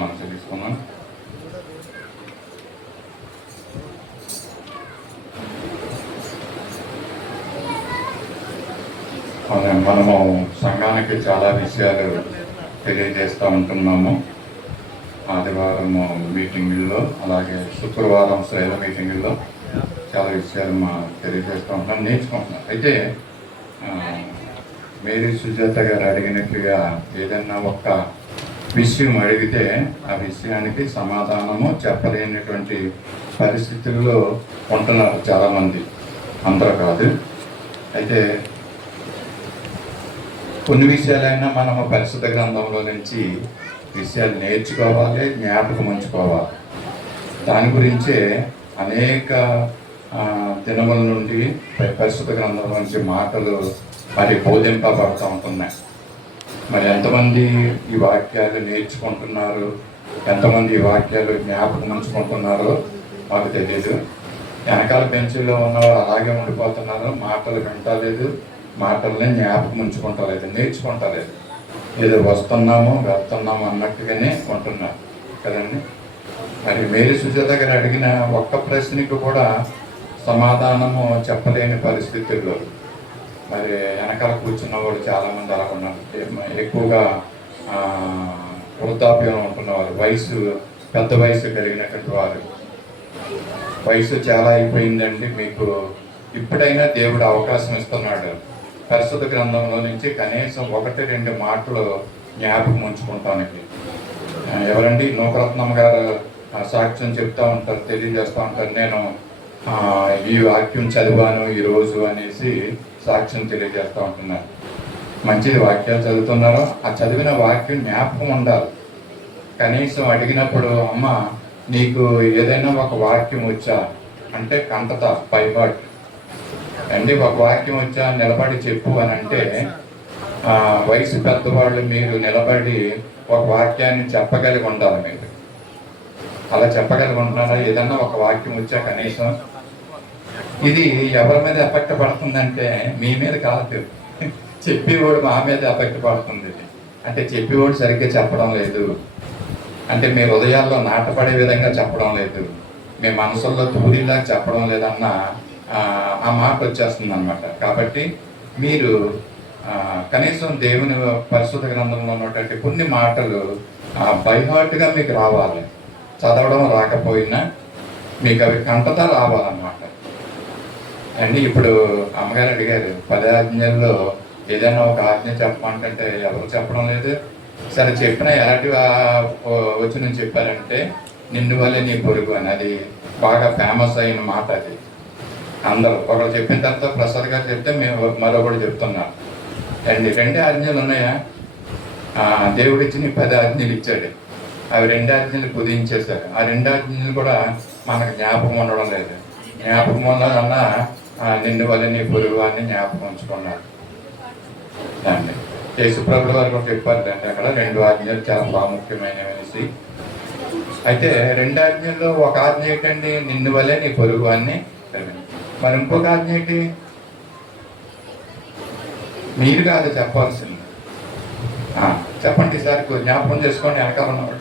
మనం తెలుసుకున్నాం. మనము సంఘానికి చాలా విషయాలు తెలియజేస్తూ ఉంటున్నాము. ఆదివారం మీటింగుల్లో, అలాగే శుక్రవారం శ్రేణ మీటింగుల్లో చాలా విషయాలు తెలియజేస్తూ ఉంటున్నాం, నేర్చుకుంటున్నాం. అయితే మేరీ సుజాత గారు అడిగినట్లుగా ఏదన్నా ఒక్క విషయం అడిగితే ఆ విషయానికి సమాధానము చెప్పలేనటువంటి పరిస్థితుల్లో ఉంటున్నారు చాలామంది, అందరూ కాదు. అయితే కొన్ని విషయాలైనా మనము పరిశుద్ధ గ్రంథంలో నుంచి విషయాలు నేర్చుకోవాలి, జ్ఞాపకం ఉంచుకోవాలి. దాని గురించే అనేక దినముల నుండి పరిశుద్ధ గ్రంథం నుంచి మాటలు మరి బోధింపబడుతూ ఉంటున్నాయి. మరి ఎంతమంది ఈ వాక్యాలు నేర్చుకుంటున్నారు, ఎంతమంది ఈ వాక్యాలు జ్ఞాపకం ఉంచుకుంటున్నారో మాకు తెలియదు. వెనకాల బెంచీలో ఉన్నవారు అలాగే ఉండిపోతున్నారు, మాటలు వింటలేదు, మాటల్ని జ్ఞాపకం ఉంచుకుంటలేదు, నేర్చుకుంటలేదు. ఏదో వస్తున్నాము వెళ్తున్నాము అన్నట్టుగానే ఉంటున్నారు కదండి. మరి మేరీ సుజాత గారు అడిగిన ఒక్క ప్రశ్నకు కూడా సమాధానము చెప్పలేని పరిస్థితుల్లో మరి వెనకాల కూర్చున్న వాళ్ళు చాలామంది అలా ఉన్నారు. ఎక్కువగా వృద్ధాప్యంలో ఉంటున్నవారు, పెద్ద వయసు కలిగినటువంటి వారు. వయసు చాలా అయిపోయిందండి, మీకు ఇప్పుడైనా దేవుడు అవకాశం ఇస్తున్నాడు. పరిశుద్ధ గ్రంథంలో నుంచి కనీసం 1-2 మాటలు జ్ఞాపకం ఉంచుకుంటానికి. ఎవరండి నూకరత్నం గారు సాక్ష్యం చెప్తూ ఉంటారు, తెలియజేస్తూ ఉంటారు. నేను ఈ వాక్యం చదివాను ఈరోజు అనేసి సాక్ష్యం తెలియజేస్తూ ఉంటున్నారు. మంచిది, వాక్యాలు చదువుతున్నారో ఆ చదివిన వాక్యం జ్ఞాపకం ఉండాలి. కనీసం అడిగినప్పుడు అమ్మ నీకు ఏదైనా ఒక వాక్యం వచ్చా అంటే కంటత పైబాట్ అండి, ఒక వాక్యం వచ్చా నిలబడి చెప్పు అని అంటే వయసు పెద్దవాళ్ళు మీరు నిలబడి ఒక వాక్యాన్ని చెప్పగలిగి ఉండాలి. మీరు అలా చెప్పగలిగి ఉంటున్నారా? ఏదన్నా ఒక వాక్యం వచ్చా కనీసం. ఇది ఎవరి మీద ఎఫెక్ట్ పడుతుందంటే మీ మీద కాదు, చెప్పేవాడు మా మీద ఎఫెక్ట్ పడుతుంది. అంటే చెప్పేవాడు సరిగ్గా చెప్పడం లేదు, అంటే మీ హృదయాల్లో నాటపడే విధంగా చెప్పడం లేదు, మీ మనసుల్లో తూరిలా చెప్పడం లేదన్న ఆ మాట వచ్చేస్తుంది అనమాట. కాబట్టి మీరు కనీసం దేవుని పరిశుద్ధ గ్రంథంలో ఉన్నటువంటి కొన్ని మాటలు బైహార్ట్గా మీకు రావాలి. చదవడం రాకపోయినా మీకు అవి కంటతా రావాలన్నమాట అండి. ఇప్పుడు అమ్మగారు అడిగారు 10 ఆజ్ఞల్లో ఏదైనా ఒక ఆజ్ఞ చెప్పమంటే ఎవరు చెప్పడం లేదు. సరే చెప్పినా ఎలాంటి వచ్చి నేను చెప్పారంటే నిన్ను వల్లే నీ పొరుగు అని. అది బాగా ఫేమస్ అయిన మాట. అది అందరూ ఒకరు చెప్పిన తర్వాత ప్రసాద్ గారు చెప్తే మేము మరొకరు చెప్తున్నాం అండి. 2 ఆజ్ఞలు ఉన్నాయా? దేవుడిచ్చి నీ 10 ఆజ్ఞలు ఇచ్చాడు, అవి 2 ఆజ్ఞలు కుదించేశారు. ఆ 2 ఆజ్ఞలు కూడా మనకు జ్ఞాపకం ఉండడం లేదు. జ్ఞాపకం ఉన్నదన్నా నిన్ను వల్ల నీ పొరుగు అని జ్ఞాపకం ఉంచుకున్నారు అండి. యేసుప్రభుల వారు కూడా చెప్పారు అండి అక్కడ 2 ఆజ్ఞలు చాలా ప్రాముఖ్యమైనవి. అయితే 2 ఆజ్ఞల్లో ఒక ఆజ్ఞ ఏంటండి? నిన్ను వల్లే నీ పొరుగు అని. మరి ఇంకొక ఆజ్ఞ ఏంటి? మీరు కాదు చెప్పాల్సింది. చెప్పండి సార్, జ్ఞాపకం చేసుకోండి వెనకాల ఉన్నవాడు.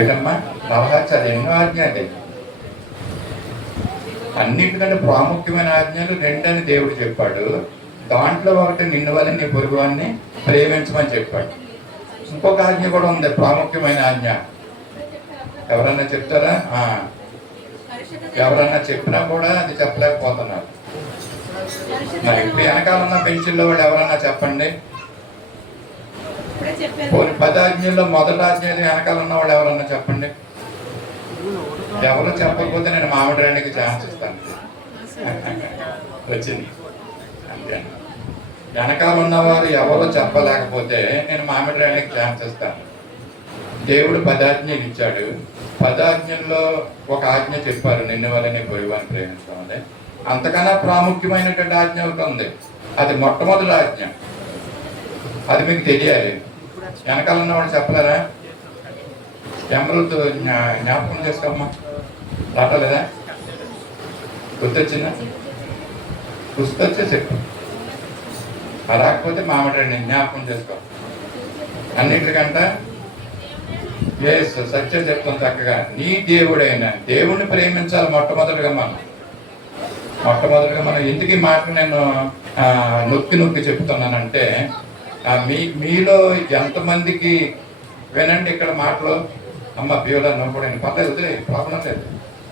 ఏంటమ్మా నవహాచారి ఎన్నో ఆజ్ఞ అది. అన్నిటికంటే ప్రాముఖ్యమైన ఆజ్ఞలు 2 అని దేవుడు చెప్పాడు. దాంట్లో ఒకటి నిన్ను వల్ల నీ పొరుగువాన్ని ప్రేమించమని చెప్పాడు. ఇంకొక ఆజ్ఞ కూడా ఉంది, ప్రాముఖ్యమైన ఆజ్ఞ. ఎవరన్నా చెప్తారా? ఎవరన్నా చెప్పినా కూడా అది చెప్పలేకపోతున్నారు. మరి ఇప్పుడు వెనకాలన్న పెన్షన్లో వాళ్ళు ఎవరన్నా చెప్పండి. 10 ఆజ్ఞల్లో మొదటి ఆజ్ఞ వెనకాలన్న వాళ్ళు ఎవరన్నా చెప్పండి. ఎవరు చెప్పకపోతే నేను మామిడి రండికి ఛాన్స్ ఇస్తాను. వచ్చింది అంతే. వెనకాల ఉన్నవారు ఎవరు చెప్పలేకపోతే నేను మామిడి రండికి ఛాన్స్ ఇస్తాను. దేవుడు 10 ఆజ్ఞలు ఇచ్చాడు. 10 ఆజ్ఞల్లో ఒక ఆజ్ఞ చెప్పారు, నిన్ను వల్ల నీ పొరుగువాన్ని ప్రేమించడం. అంతకన్నా ప్రాముఖ్యమైనటువంటి ఆజ్ఞ ఒకటి ఉంది, అది మొట్టమొదటి ఆజ్ఞ. అది మీకు తెలియాలి. వెనకాల ఉన్న వాళ్ళు చెప్పలేరా? ఎమరుతో జ్ఞాపకం చేసుకోమ్మా. రావట్లేదా? గుర్తొచ్చిందా? గుర్తొచ్చే చెప్పు. రాకపోతే మామిడి జ్ఞాపకం చేసుకో. అన్నిటికంటే సత్యం చెప్తాం చక్కగా. నీ దేవుడైనా దేవుణ్ణి ప్రేమించాలి మొట్టమొదటిగా మనం ఎందుకు ఈ మాట నేను నొక్కి నొక్కి చెప్తున్నానంటే, మీలో ఎంతమందికి వినండి ఇక్కడ మాటలు, అమ్మ ప్యూలా నువ్వు కూడా పర్లేదు, ప్రాబ్లం లేదు,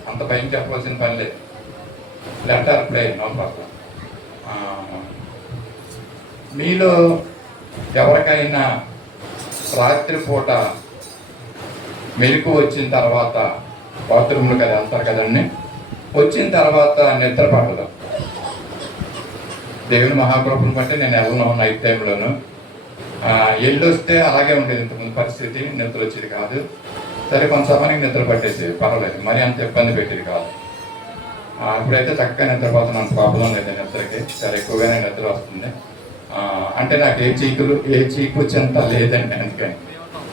అంత భయం చెప్పవలసిన పని లేదు, లెటర్ ప్లే నో ప్రాబ్లం. మీలో ఎవరికైనా రాత్రిపూట మెలకు వచ్చిన తర్వాత, బాత్రూమ్లు కదా వెళ్తారు కదండి, వచ్చిన తర్వాత నిద్ర పడదు. దేవుని మహాకృపను బట్టి నేను వెళ్ళను నైట్ టైంలోను. వస్తే అలాగే ఉండేది ఇంతకుముందు పరిస్థితి, నిద్ర వచ్చేది కాదు. సరే కొంత సమయానికి నిద్ర పట్టేసేది, పర్వాలేదు, మరి అంత ఇబ్బంది పెట్టేది కాదు. ఇప్పుడైతే చక్కగా నిద్రపోతున్నాను, ప్రాబ్లం లేదు నిద్రకి, చాలా ఎక్కువగానే నిద్ర వస్తుంది. అంటే నాకు ఏ చీకు చింత లేదండి. అందుకని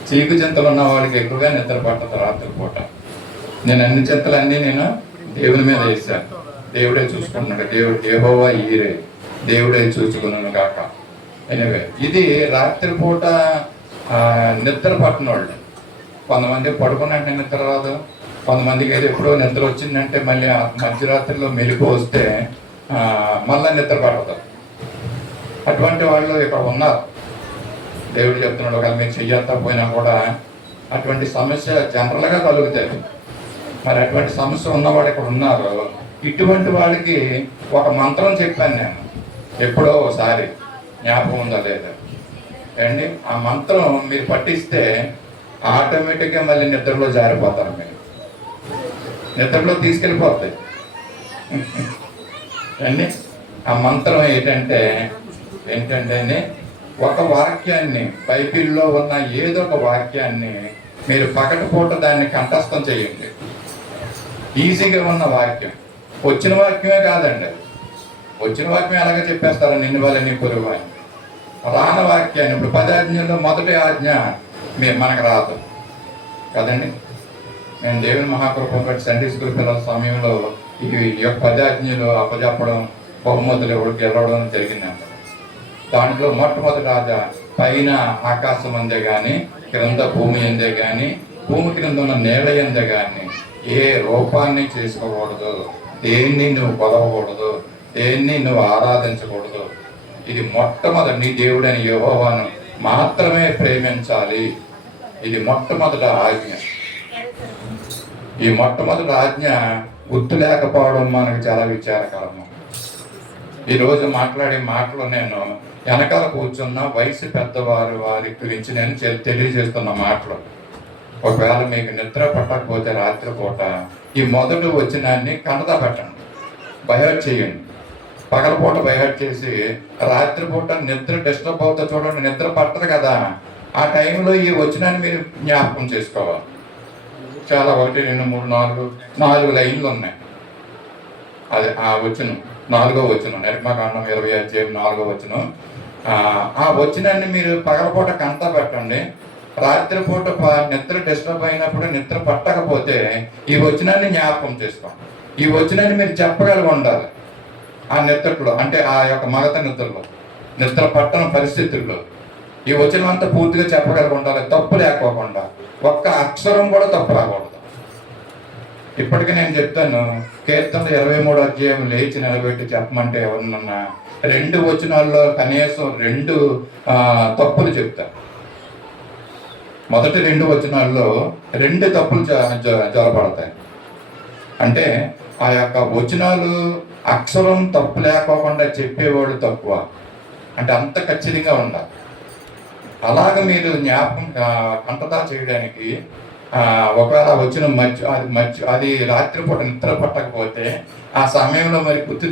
చీకు చింతలు ఉన్న వాళ్ళకి ఎక్కువగా నిద్ర పట్టదు రాత్రిపూట. నేను అన్ని చింతలన్నీ నేను దేవుని మీద వేసాను. దేవుడే చూసుకుంటున్నాడు, యెహోవా ఈరే, దేవుడే చూసుకున్నాను కాక. ఎనివే, ఇది రాత్రిపూట నిద్ర పట్టిన వాళ్ళు. కొంతమంది పడుకున్నట్టు నిద్ర రాదు, కొంతమందికి అయితే ఎప్పుడో నిద్ర వచ్చిందంటే మళ్ళీ మధ్యరాత్రిలో మెలకు వస్తే మళ్ళీ నిద్ర పడదు. అటువంటి వాళ్ళు ఇక్కడ ఉన్నారు. దేవుడు చెప్తున్నాడు, ఒకవేళ మీరు చెయ్యత్తా పోయినా కూడా అటువంటి సమస్య జనరల్గా కలుగుతాయి. మరి అటువంటి సమస్య ఉన్నవాడు ఇక్కడ ఉన్నారు. ఇటువంటి వాళ్ళకి ఒక మంత్రం చెప్పాను నేను ఎప్పుడో ఒకసారి, జ్ఞాపకం ఉందా లేదా అండి? ఆ మంత్రం మీరు పట్టిస్తే ఆటోమేటిక్గా మళ్ళీ నిద్రలో జారిపోతారు. మీరు నిద్రలో తీసుకెళ్ళిపోతాయి అండి. ఆ మంత్రం ఏంటంటే ఒక వాక్యాన్ని, బైబిల్లో ఉన్న ఏదో ఒక వాక్యాన్ని మీరు పగటిపూట దాన్ని కంఠస్థం చేయండి. ఈజీగా ఉన్న వాక్యం, వచ్చిన వాక్యమే కాదండి. వచ్చిన వాక్యం ఎలాగ చెప్పేస్తారు, నిన్ను వల్ల నీ పొరుగు అని. రాన వాక్యాన్ని, ఇప్పుడు 10 ఆజ్ఞల్లో మొదటి ఆజ్ఞ మనకు రాదు కదండి. నేను దేవుని మహాకృపను బట్టి సండే స్కూల్ పిల్లల సమయంలో ఈ యొక్క 10 ఆజ్ఞలు అప్పచెప్పడం, బహుమతులు గెలవడం జరిగిందంట. దాంట్లో మొట్టమొదటి రాజా, పైన ఆకాశం అందే కానీ, క్రింద భూమి అందే కానీ, భూమి క్రింద ఉన్న నేల అందే కానీ ఏ రూపాన్ని చేసుకోకూడదు, దేన్ని నువ్వు కొలవకూడదు, దేన్ని నువ్వు ఆరాధించకూడదు. ఇది మొట్టమొదటి నీ దేవుడైన యెహోవాను మాత్రమే ప్రేమించాలి. ఇది మొట్టమొదటి ఆజ్ఞ. ఈ మొట్టమొదటి ఆజ్ఞ గుర్తు లేకపోవడం మనకు చాలా విచారకరము. ఈరోజు మాట్లాడే మాటలు నేను వెనకాల కూర్చున్న వయసు పెద్దవారు వారి గురించి నేను తెలియజేస్తున్న మాటలు. ఒకవేళ మీకు నిద్ర పట్టకపోతే రాత్రిపూట ఈ మొదటి వచనాన్ని కన్నదా పెట్టండి, బైహార్ట్ చేయండి. పగలపూట బైహార్ట్ చేసి రాత్రిపూట నిద్ర డిస్టర్బ్ అవుతా చూడండి, నిద్ర పట్టదు కదా, ఆ టైంలో ఈ వచనాన్ని మీరు జ్ఞాపకం చేసుకోవాలి. చాలా 1, 2, 3, 4 లైన్లు ఉన్నాయి. అది ఆ వచనం 4వ వచనం, నిర్గమకాండం 20 అధ్యాయం 4వ వచనం. ఆ వచనాన్ని మీరు పగలపూట కంట పెట్టండి. రాత్రిపూట నిద్ర డిస్టర్బ్ అయినప్పుడు, నిద్ర పట్టకపోతే ఈ వచనాన్ని జ్ఞాపకం చేసుకోండి. ఈ వచనాన్ని మీరు చెప్పగలిగి ఉండాలి. ఆ నిద్రలో, అంటే ఆ యొక్క మగత నిద్రలో, నిద్ర పట్టణ పరిస్థితుల్లో ఈ వచనం అంతా పూర్తిగా చెప్పగలిగి ఉండాలి, తప్పు లేకోకుండా. ఒక్క అక్షరం కూడా తప్పు రాకూడదు. ఇప్పటికీ నేను చెప్తాను, కీర్తనలు 23వ అధ్యాయం లేచి నిలబెట్టి చెప్పమంటే ఎవరినన్నా 2 వచనాల్లో కనీసం 2 తప్పులు చెప్తాను. మొదటి 2 వచనాల్లో 2 తప్పులు జరపడతాయి. అంటే ఆ యొక్క వచనాలు అక్షరం తప్పు లేకోకుండా చెప్పేవాడు తక్కువ, అంటే అంత ఖచ్చితంగా ఉండాలి. అలాగ మీరు జ్ఞాపకం కంటతా చేయడానికి ఒకవేళ వచ్చిన అది రాత్రిపూట నిద్ర పట్టకపోతే ఆ సమయంలో మరి గుర్తు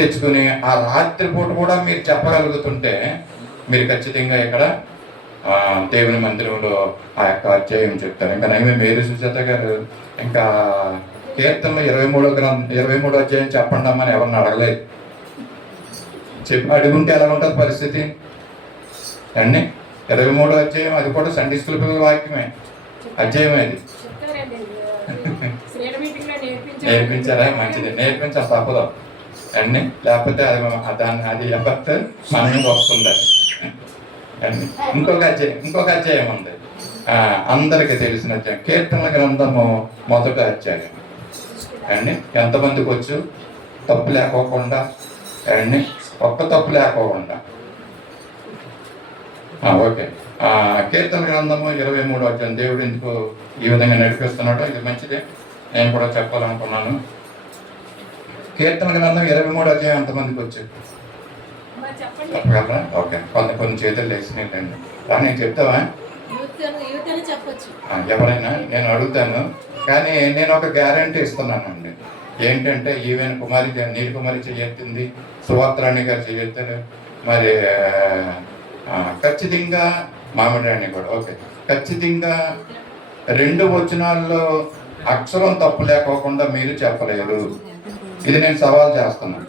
తెచ్చుకుని ఆ రాత్రిపూట కూడా మీరు చెప్పగలుగుతుంటే మీరు ఖచ్చితంగా ఇక్కడ దేవుని మందిరంలో ఆ యొక్క అధ్యాయం చెప్తారు. ఇంకా నైమే మేరీ సుజాత గారు ఇంకా కీర్తనలో 23వ అధ్యాయం చెప్పండి అమ్మని ఎవరిని అడగలేదు. అడుగుంటే ఎలా ఉంటుంది పరిస్థితి అండి? 23వ అధ్యాయం, అది కూడా సండే స్కూల్ పిల్లల వాక్యమే అధ్యాయమే. అది నేర్పించారా? మంచిది, నేర్పించాలి తప్పదు అండి, లేకపోతే అది ఎఫెక్ట్ మన మీద వస్తుంది. అండి ఇంకొక అధ్యాయం ఉంది. అందరికీ తెలిసిన అధ్యాయం కీర్తన గ్రంథము మొదటి అధ్యాయం అండి. ఎంతమందికి వచ్చు? తప్పు లేకోకుండా అండి, ఒక్క తప్పు లేకోకుండా. ఓకే. కీర్తన గ్రంథము 23వ అధ్యాయం. దేవుడు ఎందుకు ఈ విధంగా నడిపిస్తున్నాడో ఇది మంచిదే, నేను కూడా చెప్పాలనుకున్నాను. కీర్తన గ్రంథం 23వ అధ్యాయం ఎంతమందికి వచ్చు? చెప్పగలరా? ఓకే. కొన్ని చేతులు లేచినాయండి. నేను చెప్తావా? ఎవరైనా నేను అడుగుతాను, కానీ నేను ఒక గ్యారంటీ ఇస్తున్నానండి. ఏంటంటే ఈవెన్ కుమారి నీలి కుమారి చేయెత్తింది, సువాత్రాణి గారు చేయెత్తారు, మరి ఖచ్చితంగా మామిడి కూడా. ఓకే, ఖచ్చితంగా 2 వచనాల్లో అక్షరం తప్పు లేకోకుండా మీరు చెప్పలేరు. ఇది నేను సవాల్ చేస్తున్నాను,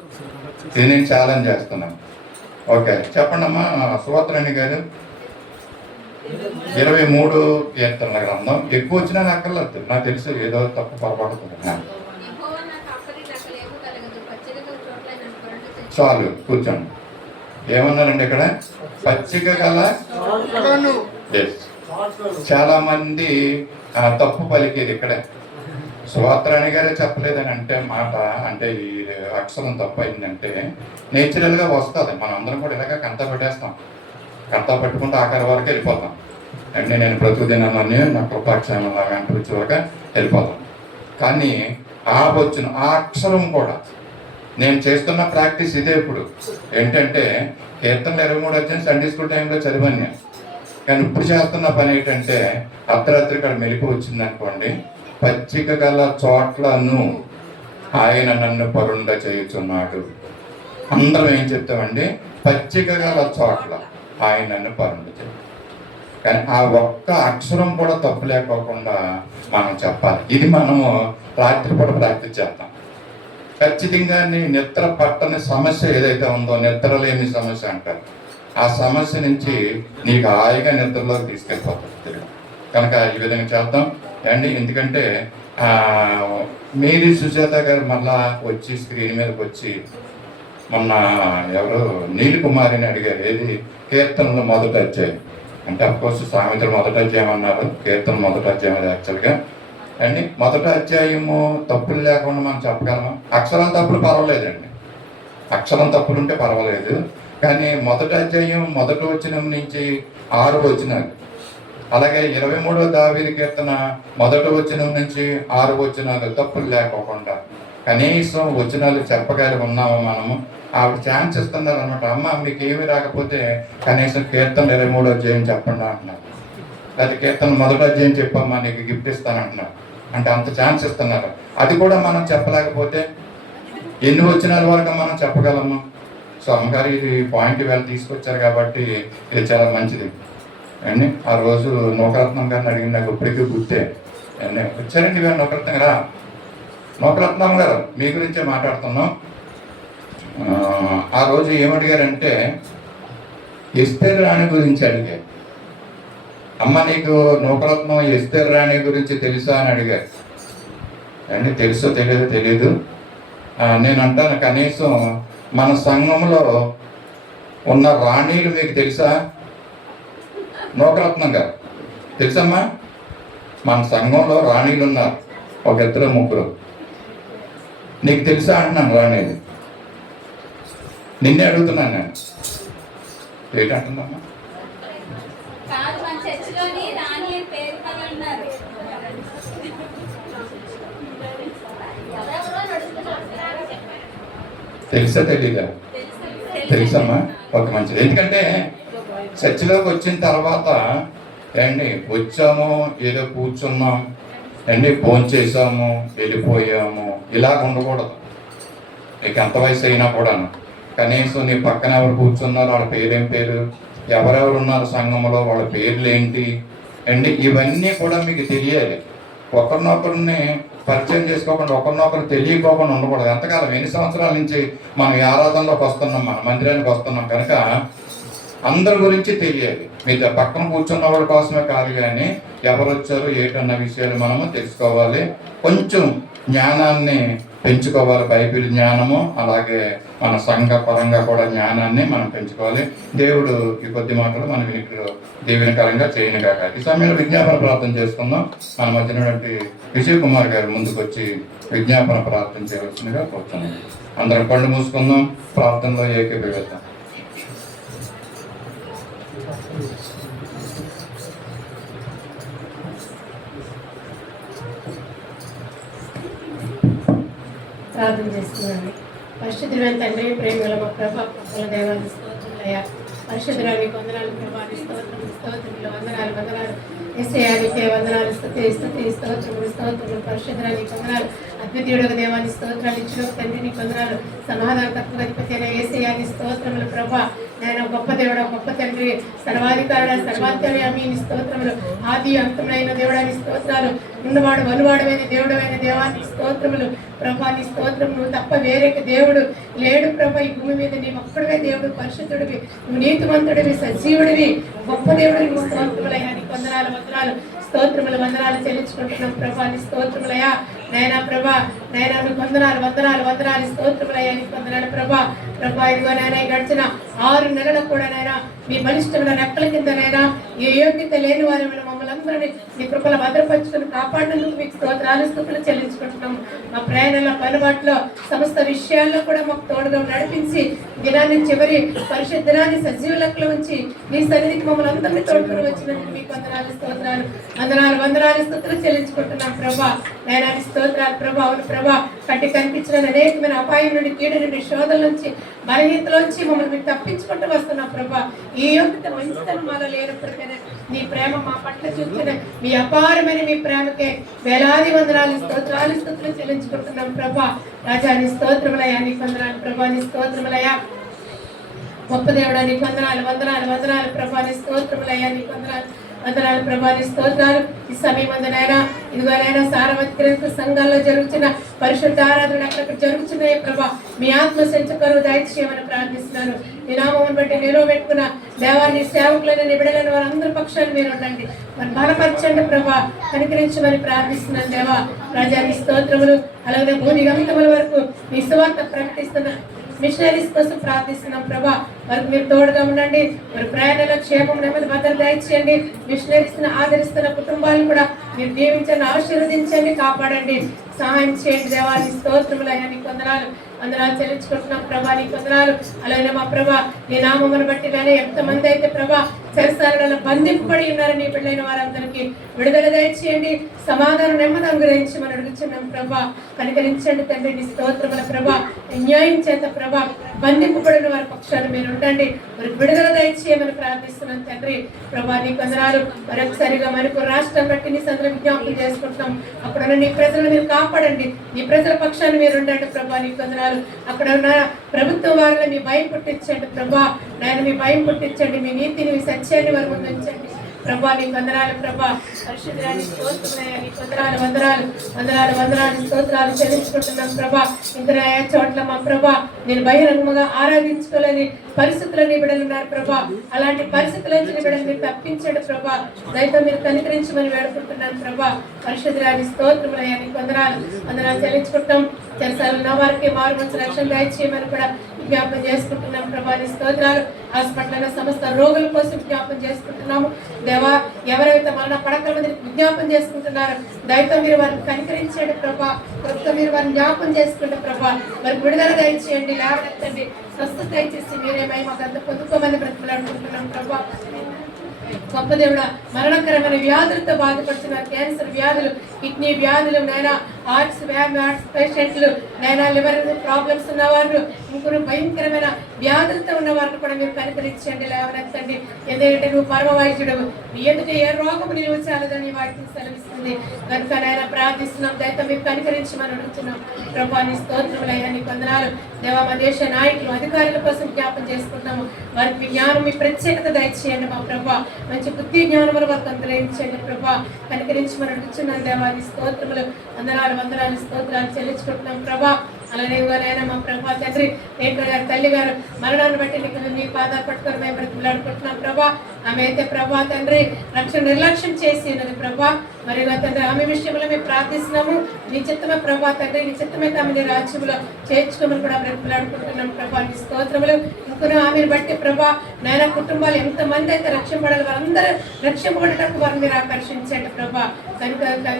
ఇది నేను ఛాలెంజ్ చేస్తున్నాను. ఓకే, చెప్పండి అమ్మా సువాత్రాణి గారు. 23 కీర్తనల గ్రంథం. ఎక్కువ వచ్చినా నాకు అక్కర్లేదు, నాకు తెలుసు ఏదో తప్పు పొరపాటుతుంది. చాలు కూర్చోండి. ఏమన్నారండి ఇక్కడ? పచ్చిక గల. చాలా మంది తప్పు పలికేది ఇక్కడే. సువాత్రాణి గారే చెప్పలేదని అంటే మాట అంటే ఈ అక్షరం తప్పు అయిందంటే నేచురల్గా వస్తుంది. మనం అందరం కూడా ఇలాగ కంతా పెట్టేస్తాం, కంతా పెట్టుకుంటే ఆఖరి వరకు వెళ్ళిపోతాం. అంటే నేను బ్రతుకుదినాన్ని నా కృపాక్షరం లాగా అనిపించేలాగా వెళ్ళిపోతాం. కానీ ఆ అక్షరం కూడా నేను చేస్తున్న ప్రాక్టీస్ ఇదే. ఇప్పుడు ఏంటంటే కీర్తనలు 23 అధ్యాయం సండే స్కూల్ టైంలో చదివాను. కానీ ఇప్పుడు చేస్తున్న పని ఏంటంటే అర్ధరాత్రి ఇక్కడ మెలకు వచ్చింది అనుకోండి, పచ్చిక గల చోట్లను ఆయన నన్ను పరుండ చేయుచున్నాడు. అందరం ఏం చెప్తామండి? పచ్చిక గల చోట్ల ఆయన నన్ను పరుండ చేయ. కానీ ఆ ఒక్క అక్షరం కూడా తప్పు లేకోకుండా మనం చెప్పాలి. ఇది మనము రాత్రిపూట ప్రాక్టీస్ చేస్తాం. ఖచ్చితంగా నీ నిద్ర పట్టని సమస్య ఏదైతే ఉందో, నిద్ర లేని సమస్య అంటారు, ఆ సమస్య నుంచి నీకు హాయిగా నిద్రలోకి తీసుకెళ్ళిపోతుంది. కనుక ఈ విధంగా చేద్దాం అండి. ఎందుకంటే మేరీ సుజాత గారు మళ్ళా వచ్చి స్క్రీన్ మీదకి వచ్చి మొన్న ఎవరు నీలి కుమారిని అడిగారు, ఏది కీర్తనలు మొదటి అధ్యాయం అంటే అఫ్కోర్స్ సామెతలు మొదటి అధ్యాయం అన్నారు, కీర్తన మొదటి అధ్యాయం అది యాక్చువల్గా అండి. మొదటి అధ్యాయము తప్పులు లేకుండా మనం చెప్పగలమా? అక్షరం తప్పులు పర్వాలేదండి, అక్షరం తప్పులు ఉంటే పర్వాలేదు. కానీ మొదటి అధ్యాయం మొదటి వచనం నుంచి 6 వచనాలు, అలాగే 23వ దావీదు కీర్తన మొదటి వచనం నుంచి 6 వచనాలు తప్పులు లేకోకుండా కనీసం వచనాలు చెప్పగలిగి ఉన్నామా మనము? ఆవిడ ఛాన్స్ ఇస్తున్నారు అనమాట. అమ్మ మీకు ఏమి రాకపోతే కనీసం కీర్తన 23వ అధ్యాయం చెప్పండి అంటున్నారు, అది కీర్తన మొదటి అధ్యాయం చెప్పమ్మా నీకు గిఫ్ట్ ఇస్తాను అంటున్నారు. అంటే అంత ఛాన్స్ ఇస్తున్నారు. అది కూడా మనం చెప్పలేకపోతే ఎన్ని వచనాల వరకు మనం చెప్పగలము? సో అమ్మగారు ఇది పాయింట్ ఇవాళ తీసుకొచ్చారు కాబట్టి ఇది చాలా మంచిది అండి. ఆ రోజు నూకరత్నం గారిని అడిగిన నాకు ఇప్పటికీ గుర్తే అండి. వచ్చారండి ఇవాళ నూకరత్నం గారా? నూకరత్నం గారు మీ గురించే మాట్లాడుతున్నాం. ఆ రోజు ఏమడిగారంటే ఎస్తేర్ రాణి గురించి అడిగారు. అమ్మ నీకు నూకరత్నం ఎస్తేర్ రాణి గురించి తెలుసా అని అడిగారు అండి. తెలుసో తెలియదు నేను అంటాను, కనీసం మన సంఘంలో ఉన్న రాణీలు మీకు తెలుసా? నూకరత్నం గారు తెలుసమ్మా? మన సంఘంలో రాణీలు ఉన్నారు, ఒక 2 3. నీకు తెలుసా అంటున్నాను రాణీలు. నిన్నే అడుగుతున్నాను నేను, ఏంటంటుందమ్మా? తెలుసా తెలీదా? తెలుసమ్మా? ఒక మంచిది. ఎందుకంటే చర్చిలోకి వచ్చిన తర్వాత అండి వచ్చాము, ఏదో కూర్చున్నాం అండి, భోజనం చేసాము, వెళ్ళిపోయాము, ఇలాగ ఉండకూడదు. నీకు ఎంత వయసు అయినా కూడా కనీసం నీ పక్కన ఎవరు కూర్చున్నారు, వాళ్ళ పేరేం పేరు, ఎవరెవరు ఉన్నారు సంఘంలో, వాళ్ళ పేర్లు ఏంటి అండి, ఇవన్నీ కూడా మీకు తెలియాలి. ఒకరినొకరిని పరిచయం చేసుకోకుండా, ఒకరినొకరు తెలియకోకుండా ఉండకూడదు. ఎంతకాలం, ఎన్ని సంవత్సరాల నుంచి మనం ఈ ఆరాధనలోకి వస్తున్నాం, మన మందిరానికి వస్తున్నాం కనుక అందరి గురించి తెలియాలి. మీతో పక్కన కూర్చున్న వాళ్ళ కోసమే కాదు, కానీ ఎవరు వచ్చారు ఏంటన్న విషయాలు మనము తెలుసుకోవాలి. కొంచెం జ్ఞానాన్ని పెంచుకోవాలి. బైబిల్ జ్ఞానము, అలాగే మన సంఘ పరంగా కూడా జ్ఞానాన్ని మనం పెంచుకోవాలి. దేవుడు ఈ కొద్ది మాటలు మన వినికిడిలో దీవెనకరంగా చేయను కాక. ఈ సమయంలో విజ్ఞాపన ప్రార్థన చేసుకుందాం. మన మధ్యనటువంటి విజయ్ కుమార్ గారు ముందుకు వచ్చి విజ్ఞాపన ప్రార్థన చేయవలసిందిగా కోరుతున్నాం. అందరం కళ్ళు మూసుకుందాం, ప్రార్థనలో ఏకీభవిద్దాం. ప్రార్థన చేస్తున్నాను. పరిశుద్ధమైన తండ్రి, ప్రేమగల మా ప్రభా, దేవాన్ని స్తోత్రులయ్యా. పరిశుద్ధరానికి వందనాలు ప్రభా, స్తోత్రములు వందనాలు యేసయ్యానికే వందనాలు, స్తోత్రములు పరిశుద్ధరానికి వందనాలు. అద్వితీయుడు దేవాన్ని స్తోత్రాలు ఇచ్చిన తండ్రి నీకు వందనాలు. సమాధానకర్తకు అధిపతి అయిన యేసయ్యాని స్తోత్రములు ప్రభా. నేను గొప్ప దేవుడా, గొప్ప తండ్రి, సర్వాధికారుడ, సర్వాంతర్యామి నీ స్తోత్రములు. ఆది అంతమైన దేవుడాని స్తోత్రాలు. ఉన్నవాడు వనువాడమైన దేవుడమైన దేవానికి స్తోత్రములు ప్రభా. నీ స్తోత్రము తప్ప వేరే దేవుడు లేడు ప్రభా. ఈ భూమి మీద నీ ఒక్కడివే దేవుడు, పరిశుద్ధుడివి, నువ్వు నీతిమంతుడివి, సజీవుడివి, గొప్ప దేవుడివి. నీ స్తోత్రములయ్యా, నీకు వందనాలు వందనాలు చెల్లించుకుంటున్నాం ప్రభా. నీ స్తోత్రములయ్యా నైనా ప్రభా, నైనా నీకు వందనాలు స్తోత్రములయ్యా, నీకు వందనాలు ప్రభా. ఇదిగో నాయన గడిచిన 6 నెలలు కూడా నాయన మీ బలిష్టమైన రెక్కల కిందనైనా ఏ యోగ్యత లేని వారి మమ్మల్ని అందరినీ నీ కృపల భద్రపరుచుకుని కాపాడేందుకు మీకు స్తోత్రాలు చెల్లించుకుంటున్నాము. మా ప్రయాణాల పలుబాట్లో సమస్త విషయాల్లో కూడా మాకు తోడుగా నడిపించి దినాన్ని చివరి పరిశుద్ధ దినాన్ని సజీవ లెక్కలో ఉంచి నీ సన్నిధికి మమ్మల్ని అందరినీ తోడుకుని వచ్చినందుకు మీకు వందనాలు స్తోత్రాలు చెల్లించుకుంటున్నాం ప్రభా. నైనాని స్తోత్రాలు ప్రభా. అవును ప్రభా, కట్టి కనిపించిన అనేకమైన అపాయం నుండి, కీడు నుండి, శోధల నుంచి, బలహీనతలోంచి మమ్మల్ని మీరు తప్పించుకుంటూ వస్తున్నాం ప్రభా. ఈ యోగ్యత మంచితనం మాలో లేనప్పటికైనా నీ ప్రేమ మా పట్ల చూసిన మీ అపారమైన మీ ప్రేమకే వేలాది స్తోత్రాలు చెల్లించుకుంటున్నాం ప్రభా. రాజా నీ స్తోత్రములయ్యా, నీకు వందనాలు ప్రభా. నీ స్తోత్రములయ్యా, గొప్ప దేవుడా, నీకు వందనాలు ప్రభా. నీ స్తోత్రములయ్యా, నీకు వందనాలు ప్రభా. నీ స్తోత్రాలు. ఈ సమయం అందనైనా ఇదిగోనైనా సార్వత్రిక సంఘాల్లో జరుగుతున్న పరిశుద్ధ ఆరాధనలు అక్కడ జరుగుతున్నాయి ప్రభా. మీ ఆత్మ సంచకరు దయచేయమని ప్రార్థిస్తున్నాను. మీ నామం బట్టి నిలవబెట్టుకున్న దేవాన్ని సేవకులైన నిబిడలైన వారందరి పక్షాన్ని మీరు ఉండండి, మరి బలపరచండి ప్రభా. కనికరించమని ప్రార్థిస్తున్నాను దేవా. రాజా నీ స్తోత్రములు. అలాగే భూమి గమితముల వరకు నీ సువార్త ప్రకటిస్తున్న మిషనరీస్ కోసం ప్రార్థిస్తున్నాం ప్రభా. వారికి మీరు తోడుగా ఉండండి, వారి ప్రయాణాల క్షేమం నెమ్మది భద్రత దయచేయండి. మిషనరీస్ ని ఆదరిస్తున్న కుటుంబాలను కూడా మీరు దీవించండి, ఆశీర్వదించండి, కాపాడండి, సహాయం చేయండి దేవా. నీ స్తోత్రములైనా నీకు వందనాలు చెల్లించుకుంటున్నాం ప్రభా. నీకు వందనాలు. అలాగే మా ప్రభా, నీ నామమును బట్టి కానీ ఎంతమంది అయితే ప్రభా చెరసాలలో బంధింపబడి ఉన్నారు నీ బిడ్డలైన వారందరికీ విడుదల దయచేయండి, సమాధానం నెమ్మది అనుగ్రహించి మనం అడుగుతున్నాం ప్రభా. కనికరించండి తండ్రి. నీ స్తోత్రముల ప్రభా. న్యాయం చేత ప్రభా బంధింపబడిన వారి పక్షాన్ని మీరు ఉండండి, మరి విడుదల దయచేయమని ప్రార్థిస్తున్నాం తండ్రి ప్రభా. నీకు వందనాలు. మరొకసారిగా మణిపూర్ రాష్ట్రం బట్టి నీ సందర్భం విజ్ఞాపన చేసుకుంటున్నాం. అక్కడ నీ ప్రజలను మీరు కాపాడండి, నీ ప్రజల పక్షాన్ని మీరు ఉండండి ప్రభా. నీకు వందనాలు. అక్కడ ఉన్న ప్రభుత్వం వారిని మీ భయం పుట్టించండి ప్రభా. నాయన మీ భయం పుట్టించండి, మీ నీతిని, మీ సత్యాన్ని వారి ముందు ఉంచండి ప్రభా. నీకు వందనాలు ప్రభా. పరిశుద్ధాన్ని స్తోత్రములయ్యా, నీకు వందనాలు స్తోత్రాలు చెల్లించుకుంటున్నాం ప్రభా. ఇంకా చోట్ల మా ప్రభా నేను బహిరంగంగా ఆరాధించుకోలేని పరిస్థితులని బిడ్డలున్నారు ప్రభా. అలాంటి పరిస్థితుల నుంచి బిడ్డలు మీరు తప్పించండి ప్రభా. దయతో మీరు కనికరించమని వేడుకుంటున్నాను ప్రభా. పరిశుద్ధాన్ని స్తోత్రములయ్యా, నీకు వందనాలు చెల్లించుకుంటాం. చెరసాలు ఉన్న వారికి మారు మనసు రక్షణ దయచేయమని కూడా జ్ఞాపకం చేసుకుంటున్నాం ప్రభా. నీ స్తోత్రాలు. హాస్పిటల్ సమస్త రోగుల కోసం జ్ఞాపకం చేసుకుంటున్నాము దేవా. ఎవరైతే మరణ పడకల మీద విజ్ఞాపం చేసుకుంటున్నారో దయతో మీరు వారిని కనికరించండి ప్రభా. కొత్త మీరు వారిని జ్ఞాపకం చేసుకుంటే ప్రభా, వారికి విడుదల దయచేయండి, లేవనెత్తండి, స్వస్థత దయచేసి మీరేమై మాకు అంత పొందుకోమని బ్రతిమలాడుకుంటున్నాం ప్రభా. గొప్ప దేవుడా, మరణకరమైన వ్యాధులతో బాధపడుతున్నారు, క్యాన్సర్ వ్యాధులు, కిడ్నీ వ్యాధులు, నైనా హార్ట్స్ పేషెంట్లు, నైనా లివర్ ప్రాబ్లమ్స్ ఉన్నవారు, ఇంకొన్ని భయంకరమైన వ్యాధులతో ఉన్న వారిని కూడా మీరు కనికరించండి, లేవనెత్తండి. ఎందుకంటే నువ్వు పరమ వైద్యుడు, నీ ఎదుట ఏ రోగము నిలువ చాలదని వాటిని సెలవిస్తుంది కనుక నైనా ప్రార్థిస్తున్నాం. దయతో మీరు కనికరించమని అడుగుతున్నాం ప్రభా. నీ స్తోత్రములయ్యా, నీకు వందనాలు దేవా. మా దేశ నాయకులు, అధికారుల కోసం జ్ఞాపం చేసుకుంటున్నాము. వారికి జ్ఞానం మీ ప్రత్యేకత దయచేయండి మా ప్రభా. మంచి బుద్ధి జ్ఞానముల వరకు అనుగ్రహించండి ప్రభా. కనికరించమని అడుగుతున్నాను దేవా. నీ స్తోత్రములు. వందనాలు స్తోత్రాలు చెల్లించుకుంటున్నాం ప్రభా. అలానే ఇవ్వనైనా మా ప్రభా తండ్రి నేటర్ గారు తల్లి గారు మరణాన్ని బట్టి నీ పాదాలు పట్టుకొని మేము బ్రతిమలాడుకుంటున్నాం ప్రభా. ఆమె అయితే ప్రభా తండ్రి రక్షణ నిర్లక్ష్యం చేసి ఉన్నది ప్రభా. మరి తండ్రి ఆమె విషయంలో మేము ప్రార్థిస్తున్నాము. నీ చిత్తమే ప్రభా తండ్రి, నీ చిత్తమైతే ఆమె నీ రాజ్యంలో చేర్చుకోమని కూడా బ్రతిమలాడుకుంటున్నాం ప్రభా. నీ స్తోత్రములు ఇంకొన ఆమెను బట్టి ప్రభా నాయన కుటుంబాలు ఎంతమంది అయితే రక్షింపడాలి వారందరూ రక్షింపబడటకు వారిని మీరు ఆకర్షించండి ప్రభా.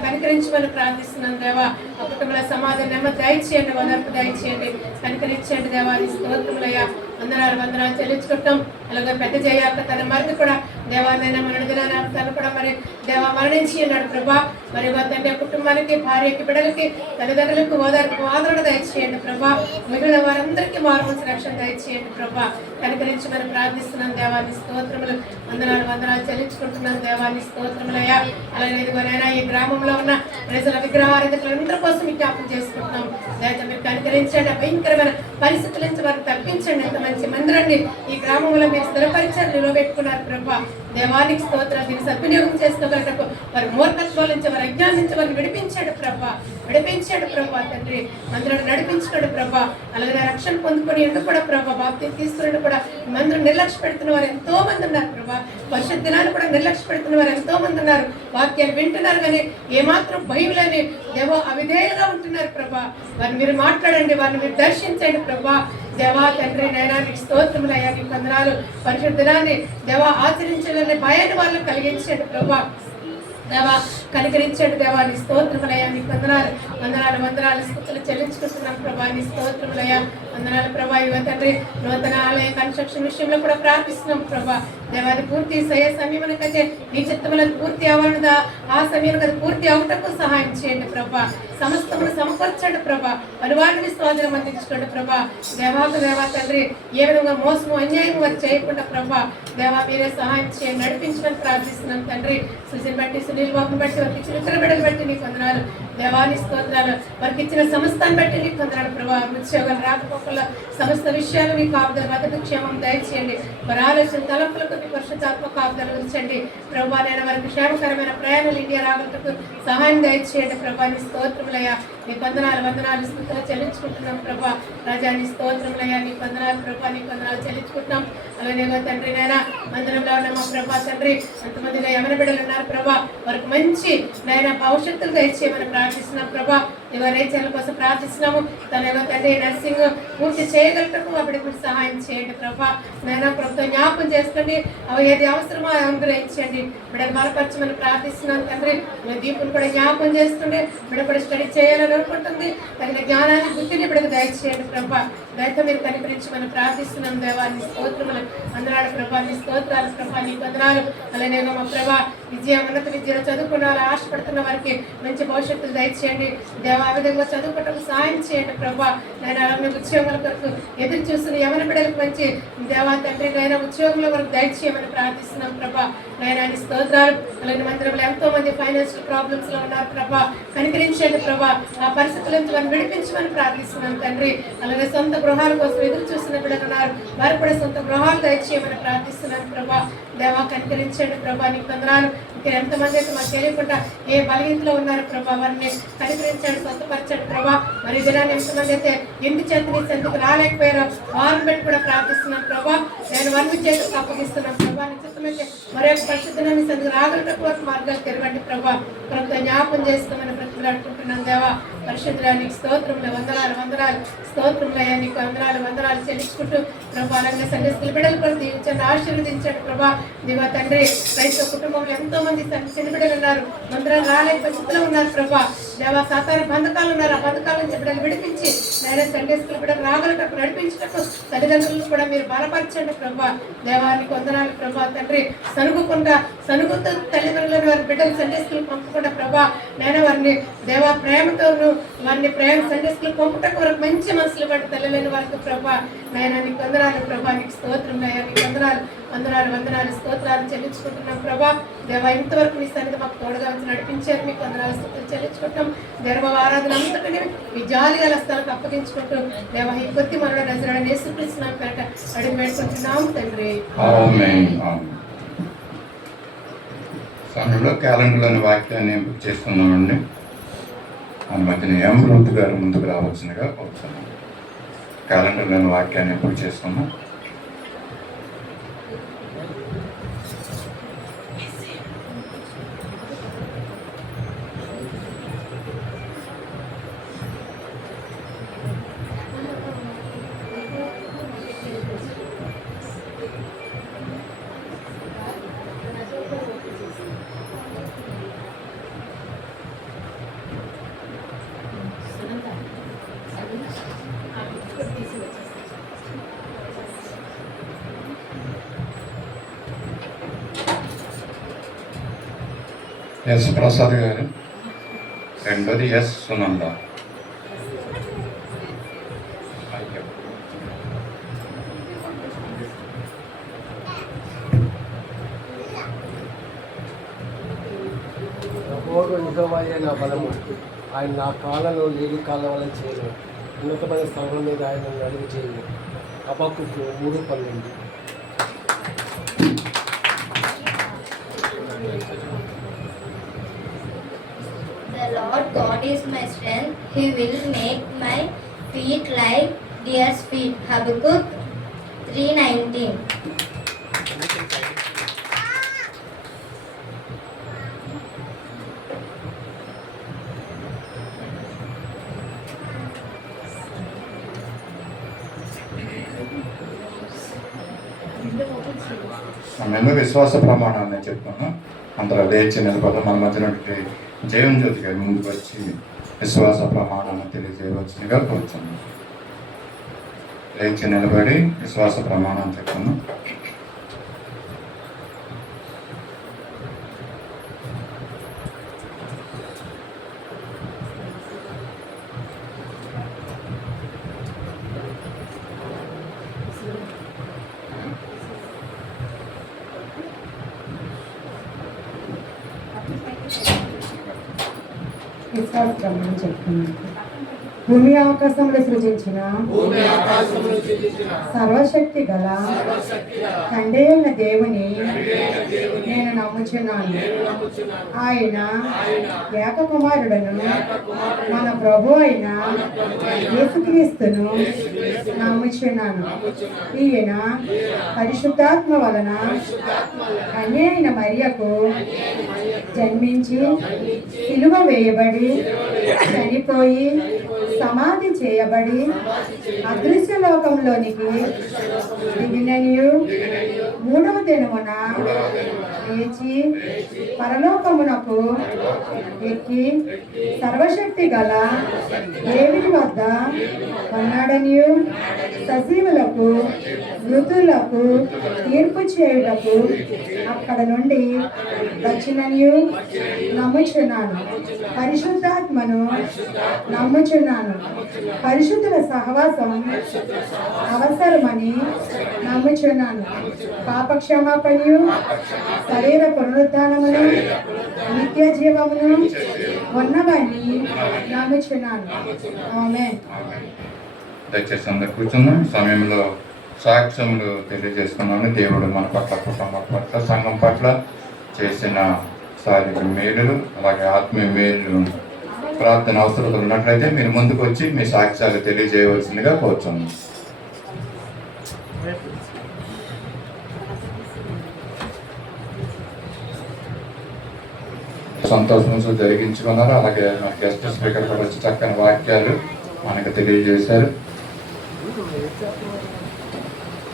కనికరించమని ప్రార్థిస్తున్నాం దేవా. ఆ కుటుంబంలో సమాధానం నెమ్మది దయచేయండి, వదర్పు దయచేయండి, కనికరించండి దేవా. నీ స్తోత్రములయ్యా వందనాలు చెల్లించుకుంటాం. అలాగే పెద్ద జయాక తన మరిది కూడా దేవాలైనా తను కూడా మరి దేవా మరణించి ఉన్నాడు ప్రభా. మరి తండ్రి కుటుంబానికి, భార్యకి, బిడ్డలకి, తల్లిదండ్రులకు ఆదరణ దయచేయండి ప్రభా. మిగిలిన వారందరికీ మారుమూల రక్షణ దయచేయండి ప్రభా. కనికరించి మనం ప్రార్థిస్తున్నాం దేవాన్ని స్తోత్రములు. వందనాలు చెల్లించుకుంటున్నాం దేవాన్ని స్తోత్రములయ్యా. అలాగే ఇదిగోనైనా ఈ గ్రామంలో ఉన్న ప్రజల విగ్రహారాధకులందరి కోసం విజ్ఞాపం చేసుకుంటున్నాం. లేదా మీరు కనికరించండి, భయంకరమైన పరిస్థితుల నుంచి వారిని తప్పించండి. ఎంత మంచి మందిరాన్ని ఈ గ్రామంలో మీరు స్థిరపరిచారు, నిలబెట్టుకున్నారు ప్రభా. దేవానికి స్తోత్రం. దీన్ని సద్వినియోగం చేసుకోగలటకు వారి మూర్ఖత్వాల నుంచి, వారి అజ్ఞానం నుంచి వారిని విడిపించాడు ప్రభా తండ్రి. మందిరాన్ని నడిపించాడు ప్రభా. అలాగే రక్షణ పొందుకొని ఎందుకు కూడా ప్రభా బాప్తి తీసుకుని కూడా మందిరం నిర్లక్ష్య పెడుతున్న వారు ఎంతో మంది ఉన్నారు ప్రభా. పరిశుద్ధ దినాన్ని కూడా నిర్లక్ష్య పెడుతున్న వారు ఎంతో మంది ఉన్నారు. వాక్యాలు వింటున్నారు కానీ ఏమాత్రం భయం లేని దేవో అవిధేయులుగా ఉంటున్నారు ప్రభా. వారిని మీరు మాట్లాడండి, వారిని మీరు దర్శించండి ప్రభా. దేవా తండ్రి నైనా నీకు స్తోత్రములయ్యా. నీకు వందనాలు. పరిశుద్ధ దినాన్ని దేవా ఆచరించాలని భయాన్ని వాళ్ళు కలిగించండి ప్రభా. దేవా కనికరించండి దేవా. నీ స్తోత్రములయ్యా. నీకు వందనాలు స్తుతులు చెల్లించుకుంటున్నాం ప్రభా. నీ స్తోత్రములయ్యా. వందనాలు ప్రభా. ఇవ తండ్రి నూతన ఆలయ కన్స్ట్రక్షన్ విషయంలో కూడా ప్రార్థిస్తున్నాం ప్రభా. దేవాది పూర్తి సమయమునకైతే నీ చిత్తములను పూర్తి అవ్వనుదా ఆ సమయం కదా పూర్తి అవటకు సహాయం చేయండి ప్రభా. సమస్తమును సమకూర్చండి ప్రభా. పరివారిని స్వాధీనం అందించుకోండి ప్రభా. దేవా తండ్రి ఏ విధంగా మోసము అన్యాయం వారు చేయకుండా ప్రభా దేవా మీరే సహాయం చేయండి, నడిపించమని ప్రార్థిస్తున్నాం తండ్రి. సుజన్ బట్టి, సునీల్ బాబుని బట్టి, వారికి ఇచ్చిన ఇతర బిడ్డలు బట్టి నీకు వందనాలు దేవాని స్తోత్రాలు. వారికి ఇచ్చిన సంస్థను బట్టి నీకు వందనాలు ప్రభా. ఉద్యోగాలు రాకపోకల సమస్త విషయాలు మీకు కాపుదల మద్దతు క్షేమం దయచేయండి. వారి ఆలోచన తలంపులకు మీ పరిశుద్ధాత్మ కాపుదల ఉంచండి ప్రభా. నేను వారికి క్షేమకరమైన ప్రయాణాలు ఇండియా రావటకు సహాయం దయచేయండి ప్రభా. నీ స్తోత్రములయ్యా. నీకు వందనాలు స్థుతులు చెల్లించుకుంటున్నాం ప్రభా. రాజా నీ స్తోత్రములయ్యా. నీకు వందనాలు ప్రభా. నీకు వందనాలు చెల్లించుకుంటున్నాం. అలాగే తండ్రి నైనా మందిరంలో ఉన్న మా ప్రభా తండ్రి ఎంతమందిలో యమన బిడ్డలు ఉన్నారు ప్రభా. వారికి మంచి నైనా భవిష్యత్తులు దయచేయమని ప్రార్థిస్తున్నాం ప్రభా. ఇవాళ రేచర్ల కోసం ప్రార్థిస్తున్నాము. తన తండ్రి నర్సింగ్ పూర్తి చేయగలటకు అప్పటికి మీరు సహాయం చేయండి ప్రభా. నైనా ప్రభుత్వం జ్ఞాపకం చేసుకోండి. అవి ఏది అవసరమో అనుగ్రహించండి. బిడ్డలు బలపరచమని ప్రార్థిస్తున్నాను తండ్రి. దీపుని కూడా జ్ఞాపకం చేస్తుండే బిడ్డ కూడా స్టడీ చేయాలని అనుకుంటుంది. తగిన జ్ఞానాన్ని బుద్ధిని బిడ్డకు దయచేయండి ప్రభా. దయతో మీరు కనికరించమని ప్రార్థిస్తున్నాం దేవాన్ని స్తోత్రములు. వందనాలు ప్రభా. నీ స్తోత్రాలు ప్రభా. నీ వందనాలు. అలానే మా ప్రభా ఉన్నత విద్యలో చదువుకున్న వాళ్ళు ఆశపడుతున్న వారికి మంచి భవిష్యత్తులు దయచేయండి దేవా. ఆ విధంగా చదువుకోవటం సహాయం చేయండి ప్రభా. నేను అలాగే ఉద్యోగాల కొరకు ఎదురు చూస్తున్న యమన బిడ్డలకు మంచి దేవా తండ్రి నైనా ఉద్యోగుల వరకు దయచేయమని ప్రార్థిస్తున్నాం ప్రభా. నైనా నీ స్తోత్రాలు. అలాగే మందిరంలో ఎంతో మంది ఫైనాన్షియల్ ప్రాబ్లమ్స్ లో ఉన్నారు ప్రభా. కనికరించండి ప్రభా. ఆ పరిస్థితుల నుంచి వారిని విడిపించమని ప్రార్థిస్తున్నాం తండ్రి. అలాగే సొంత గృహాల కోసం ఎదురు చూస్తున్న బిడ్డలు ఉన్నారు, వారు కూడా సొంత గృహాలు దయచేయమని ప్రార్థిస్తున్నాను ప్రభా. దేవా కనికరించండి ప్రభా. నీకు వందనాలు. ఇక్కడ ఎంతమంది అయితే మాకు తెలియకుండా ఏ బలహీనతలో ఉన్నారు ప్రభా, వారిని కనికరించండి, స్వస్థపరచండి ప్రభా. మరి దినాన్ని ఎంతమంది అయితే ఎందుకు చేతని ఎందుకు రాలేకపోయారో వారిని బట్టి కూడా ప్రార్థిస్తున్నాం ప్రభా. నేను వారిని చేతులకు అప్పగిస్తున్నాం ప్రభా. నిశ్చితమైతే మరొక పరిశుద్ధనాన్ని సందుకు రాగలటకు వరకు మార్గాలు తెరవండి ప్రభా. ప్రభుత్వం జ్ఞాపం చేస్తామని బ్రతిమలాడుకుంటున్నాం దేవా. పరిశుద్ధురానికి స్తోత్రములు. వందనాలు స్తోత్రములయ్యా. నీకు వందనాలు చెల్లించుకుంటూ ప్రభా. అలాగే సండే స్కూల్ బిడ్డలు కూడా దీవించండి, ఆశీర్వదించండి ప్రభా. దివా తండ్రి క్రైస్తవ కుటుంబంలో ఎంతో మంది చిన్న బిడ్డలు ఉన్నారు, మందిరాలు రాలేక పరిస్థితుల్లో ఉన్నారు ప్రభా. దేవా సాతాను బంధకాలు ఉన్నారు, ఆ బంధకాల నుంచి బిడ్డలు విడిపించి నేను సండే స్కూల్ బిడ్డలు రాగలటకు నడిపించటకు తల్లిదండ్రులను కూడా మీరు బలపరచండి ప్రభా. దేవానికి వందనాలు ప్రభా. తండ్రి సనుగుతూ తల్లిదండ్రులను వారి బిడ్డలు సండే స్కూల్ పంపకుండా ప్రభా. నేను వారిని దేవా ప్రేమతోను వారిని సండే స్కూల్ పంపటకు వరకు మంచి మనసులు పట్టి తల్లిలేని వారికి ప్రభా. నాయనా నీకు వందనాలు ప్రభా. నీకు స్తోత్రం నాయనా. నీకు వందనాలు స్తోత్రాలు చెల్లించుకుంటున్నాం ప్రభా. దేవా ఇంతవరకు మీ సన్నిధి మాకు తోడుగా వచ్చి నడిపించారు. మీకు వందనాలు స్తోత్రాలు చెల్లించుకుంటాం. దేవ ఆరాధన అంతటిని మీ జాలి గల స్థలానికి అప్పగించుకుంటూ దేవా ఈ కొద్ది మనలో నజరుడైన యేసుక్రీస్తు నామమున పేరట అడిగి వేడుకుంటున్నాం తండ్రి. సమయంలో క్యాలెండర్లోని వాక్యాన్ని చేసుకున్నామండి. అనుమతిని అమృత్ గారు ముందుకు రావాల్సిందిగా కోరుతున్నాను. క్యాలెండర్లోని వాక్యాన్ని ఎప్పుడు చేసుకున్నాం. ఎస్ ప్రసాద్ గారు, రెండోది ఎస్ సునంద. నిజమయ్యే నా బలము, ఆయన నా కాళ్ళలో లేని కాళ్ళ వల్ల చేయను, ఉన్నతమైన స్థలం మీద ఆయన నడుగు చేయను. హబక్కూకు 3:12. The Lord God is my strength, He will make my feet like deer's feet. Habakkuk 3:19. మేము విశ్వాస ప్రమాణాన్ని చెప్తున్నాం. అందరూ లేచి నిలబడి మన మధ్యన జయం జ్యోతి గారి ముందుకు వచ్చి విశ్వాస ప్రమాణాన్ని తెలియజేయవలసిందిగా కోరుతున్నాం. లేచి నిలబడి విశ్వాస ప్రమాణం చెప్తున్నాం. విశ్వాస ప్రమాణం చెప్తున్నాను. భూమి ఆకాశములు సృజించిన సర్వశక్తి గల తండ్రి అయిన దేవుని నేను నమ్ముచున్నాను. ఆయన ఏక కుమారుడను మన ప్రభు అయిన యేసుక్రీస్తును నమ్ముచున్నాను. ఈయన పరిశుద్ధాత్మ వలన కన్య అయిన మరియకు జన్మించి సిలువ వేయబడి చనిపోయి సమాధి చేయబడి అదృశ్య లోకంలోనికి దిగిననియు మూడవ దినమున లేచి పరలోకమునకు ఎక్కి సర్వశక్తి గల దేవుని వద్ద ఉన్నాడనియు సజీవులకు మృతులకు తీర్పు చేయుటకు అక్కడ నుండి వచ్చిననియు నమ్ముచున్నాను. పరిశుద్ధాత్మను నమ్ముచున్నాను. పరిశుద్ధుల సహవాసం అవసరమని నమ్ముచున్నాను. పాప క్షమాపణయు శరీర పునరుద్ధానమును నిత్య జీవమును ఉన్నవని నమ్ముచున్నాను. ఆమేన్. దయచేసి అందరు కూర్చున్నాం. సమయంలో సాక్ష్యములు తెలియజేస్తున్నాను. దేవుడు మన పట్ల, కుటుంబం పట్ల, సంఘం పట్ల చేసిన శారీరక మేలులు, అలాగే ఆత్మీయ మేలులు, ప్రార్థన అవసరతలు ఉన్నట్లయితే మీరు ముందుకు వచ్చి మీ సాక్ష్యాలు తెలియజేయవలసిందిగా కోరుచున్నాను. సంతోషం జరిగించుకున్నారు. అలాగే మన గెస్ట్ స్పీకర్ కూడా వచ్చి చక్కని వాక్యాలు మనకు తెలియజేశారు.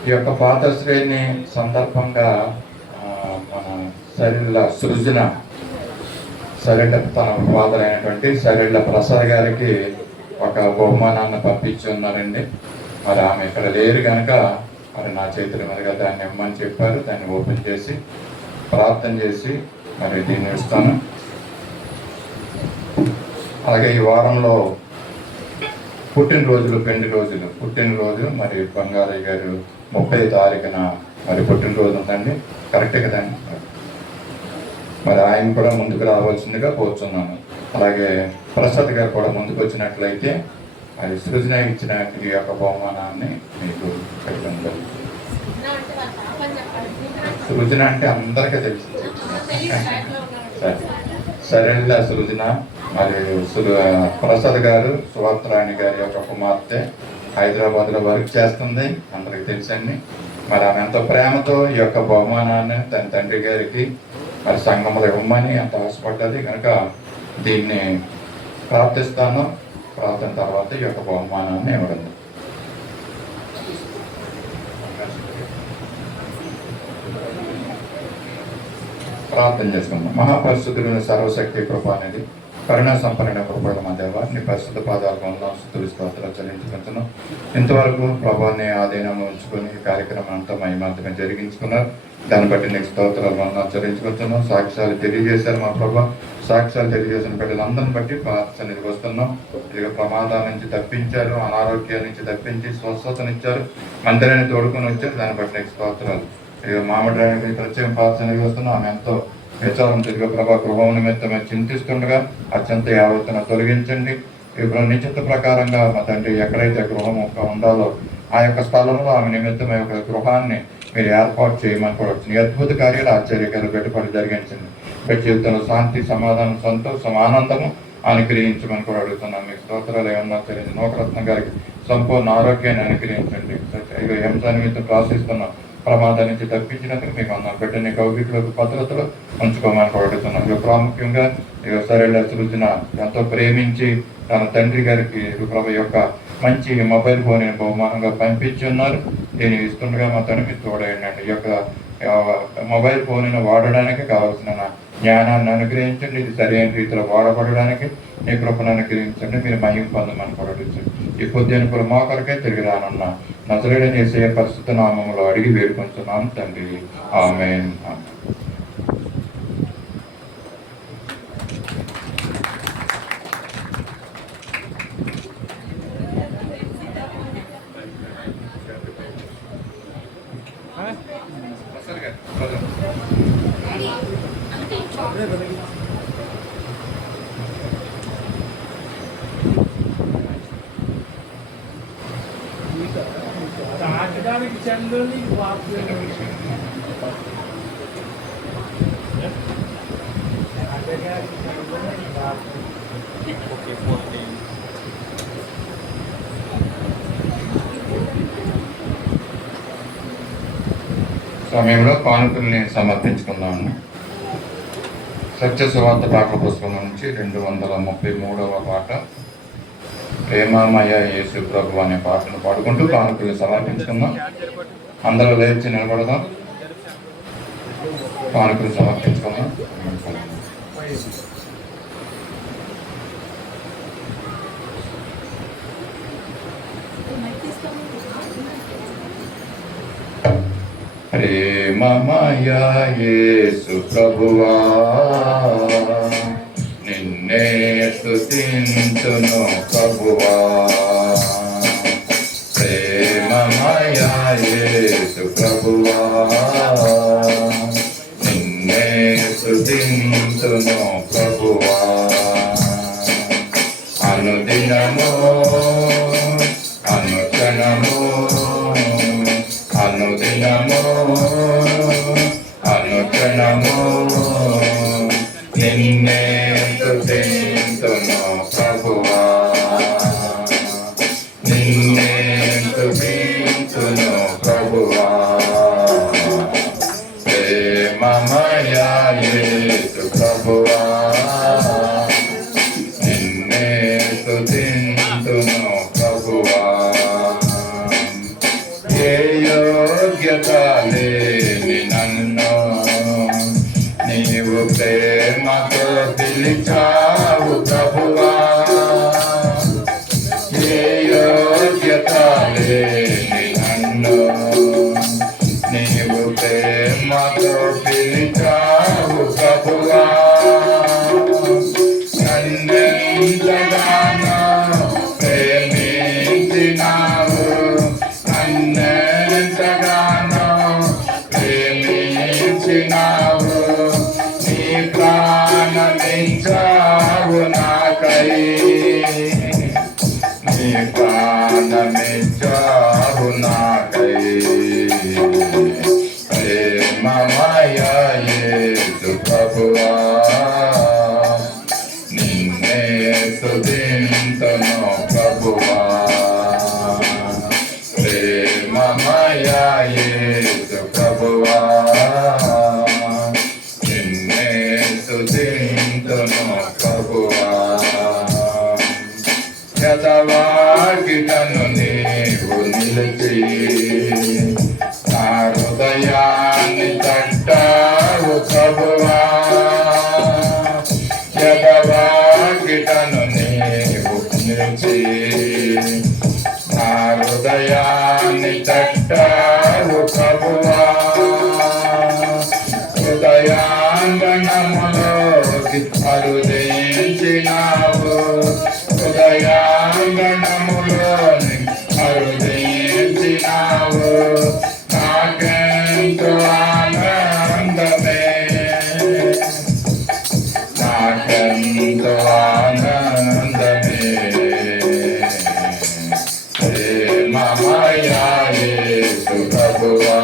ఈ యొక్క ఫాదర్స్ డేని సందర్భంగా మన సరిళ్ళ తన ఫాదర్ అయినటువంటి సరిళ్ళ ప్రసాద్ గారికి ఒక బహుమానాన్ని పంపించి ఉన్నారండి. మరి ఆమె ఇక్కడ లేరు కనుక మరి నా చేతుల మీదుగా దాన్ని ఇమ్మని చెప్పారు. దాన్ని ఓపెన్ చేసి ప్రార్థన చేసి మరి దీన్ని ఇస్తాను. అలాగే ఈ వారంలో పుట్టినరోజు మరి బంగారయ్య గారు 30వ తారీఖున మరి పుట్టినరోజు ఉందండి. కరెక్టే కదండి. మరి ఆయన కూడా ముందుకు రావాల్సిందిగా కోరుచున్నాను. అలాగే ప్రసాద్ గారు కూడా ముందుకు వచ్చినట్లయితే అది సృజన ఇచ్చిన ఈ యొక్క బహుమానాన్ని మీకు పెట్టడం జరుగుతుంది. సృజన అంటే అందరికీ తెలుసు. సరే సరేళ్ళ సృజన మరి ప్రసాద్ గారు సువార్తరాణి గారి యొక్క కుమార్తె హైదరాబాద్లో వర్క్ చేస్తుంది, అందరికి తెలుసండి. మరి ఆమె ఎంతో ప్రేమతో ఈ యొక్క బహుమానాన్ని తన తండ్రి గారికి మరి సంఘంలో ఇవ్వమని ఎంత ఆశపడ్డది కనుక దీన్ని ప్రార్థిస్తాను. ప్రార్థన తర్వాత ఈ యొక్క బహుమానాన్ని ఇవ్వడం. ప్రార్థన చేసుకుందాం. మహాపరిశుద్ధులను సర్వశక్తి కృప అనేది కరుణా సంపన్న కృపల మా దేవ, నీ పరిశుద్ధ పాదాలకు వందనాలు, స్తుతులు, స్తోత్రాలు చెల్లించుకుంటున్నాం. ఇంతవరకు ప్రభావాన్ని ఆధీనంలో ఉంచుకొని ఈ కార్యక్రమం అంతా మహిమాంతంగా జరిగించుకున్నారు. దాన్ని బట్టి నీకు స్తోత్రాలు వందనాలు చెల్లించుకుంటున్నాం. సాక్ష్యాలు తెలియజేశారు మా ప్రభావ. సాక్ష్యాలు తెలియజేసిన బిడ్డలందరిని బట్టి సన్నిధికి వస్తున్నాం. ఇదిగో ప్రమాదాల నుంచి తప్పించారు, అనారోగ్యాల నుంచి తప్పించి స్వస్థతనిచ్చారు, మందిరాన్ని తోడుకొని వచ్చారు. దాన్ని బట్టి నీకు స్తోత్రాలు. ఇక మామిడి ప్రత్యేక ప్రార్థనకి వస్తున్నాం. ఆమె ఎంతో విచారం తిరిగి ప్రభా గృహం నిమిత్తమే చింతిస్తుండగా అత్యంత యావత్తున తొలగించండి. ఇప్పుడు నిశ్చిత ప్రకారంగా మా తండ్రి ఎక్కడైతే గృహం ఉండాలో ఆ యొక్క స్థలంలో ఆమె నిమిత్తమే ఒక గృహాన్ని మీరు ఏర్పాటు చేయమని కూడా వచ్చింది. అద్భుత కార్యాలు, ఆశ్చర్యకాలు పెట్టుబడి జరిగించండి. ప్రతి జీవితంలో శాంతి, సమాధానం, సంతోషం, ఆనందము అనుగ్రహించమని కూడా అడుగుతున్నాం. మీకు స్తోత్రాలు ఏమన్నా తెలియదు. నూకరత్న గారికి సంపూర్ణ ఆరోగ్యాన్ని అనుగ్రహించండి. ఇక హింస నిమిత్తం ప్రార్థిస్తున్నాం. ప్రమాదం నుంచి తప్పించినందుకు మీకు అన్నాం. బిడ్డని కౌగిట్లోకి భద్రతలో ఉంచుకోమని కోరుతున్నాం. ఇక ప్రాముఖ్యంగా ఇక సరైన సృజన ఎంతో ప్రేమించి తన తండ్రి గారికి ప్రభు యొక్క మంచి మొబైల్ ఫోన్ బహుమానంగా పంపించి ఉన్నారు. దీన్ని ఇస్తుండగా మా తండ్రి మీరు తోడైండి. ఈ యొక్క మొబైల్ ఫోన్ వాడడానికి కావాల్సిన జ్ఞానాన్ని అనుగ్రహించండి. ఇది సరైన రీతిలో వాడబడడానికి మీ కృపను అనుగ్రహించండి. మీరు మహిమ పొందమని కొరడించండి. ఈ పొద్దున మా కొరకే తిరిగి రానున్న నజరేయుడైన యేసయ్య పరిశుద్ధ నామములో అడిగి వేడుకొంటున్నాను తండ్రి, ఆమేన్. తాగడానికి చంద్రుని సమయంలో కానుకల్ని సమర్పించుకుందాము. సత్య సువార్త పాఠ పుస్తకం నుంచి 233వ పాట ప్రేమమయ యేసు ప్రభు అనే పాటను పాడుకుంటూ కానుకల్ని సమర్పించుకుందాం. అందరూ లేచి నిలబడదాం, కానుకలు సమర్పించుకుందాం. ప్రేమమయ యేసు ప్రభువా నిన్నే స్తుతింతును ప్రభువా. ప్రేమమయ యేసు ప్రభువా నిన్నే స్తుతింతును ప్రభువా. అనుదినము అనుక్షణము అనుదినము అనుక్షణము నిన్నే స్తుతింతును ప్రభువా. నిన్నే స్తుతింతును ప్రభువా. ప్రేమమయ యేసు ప్రభువా నిన్నే స్తుతింతును ప్రభువా. ఏ యోగ్యత లేని నన్ను నీవు ప్రేమతో పిలిచావు ప్రభువా. ఏ యోగ్యత లేని నన్ను నీవు ప్రేమతో పిలిచావు ప్రభువా. నన్నెంతగానో ప్రేమించినావు, నన్నెంతగానో ప్రేమించినావు. నీ ప్రాణమిచ్చావు నాకై, నీ ప్రాణమిచ్చావు నాకై. ప్రేమమయ యేసు ప్రభువా అరుదించినావు హృదయాంగణములోని అరుదించినావు నాకెంతో ఆనందమే నాకెంతో ఆనందమే ప్రేమమయా యేసు ప్రభువా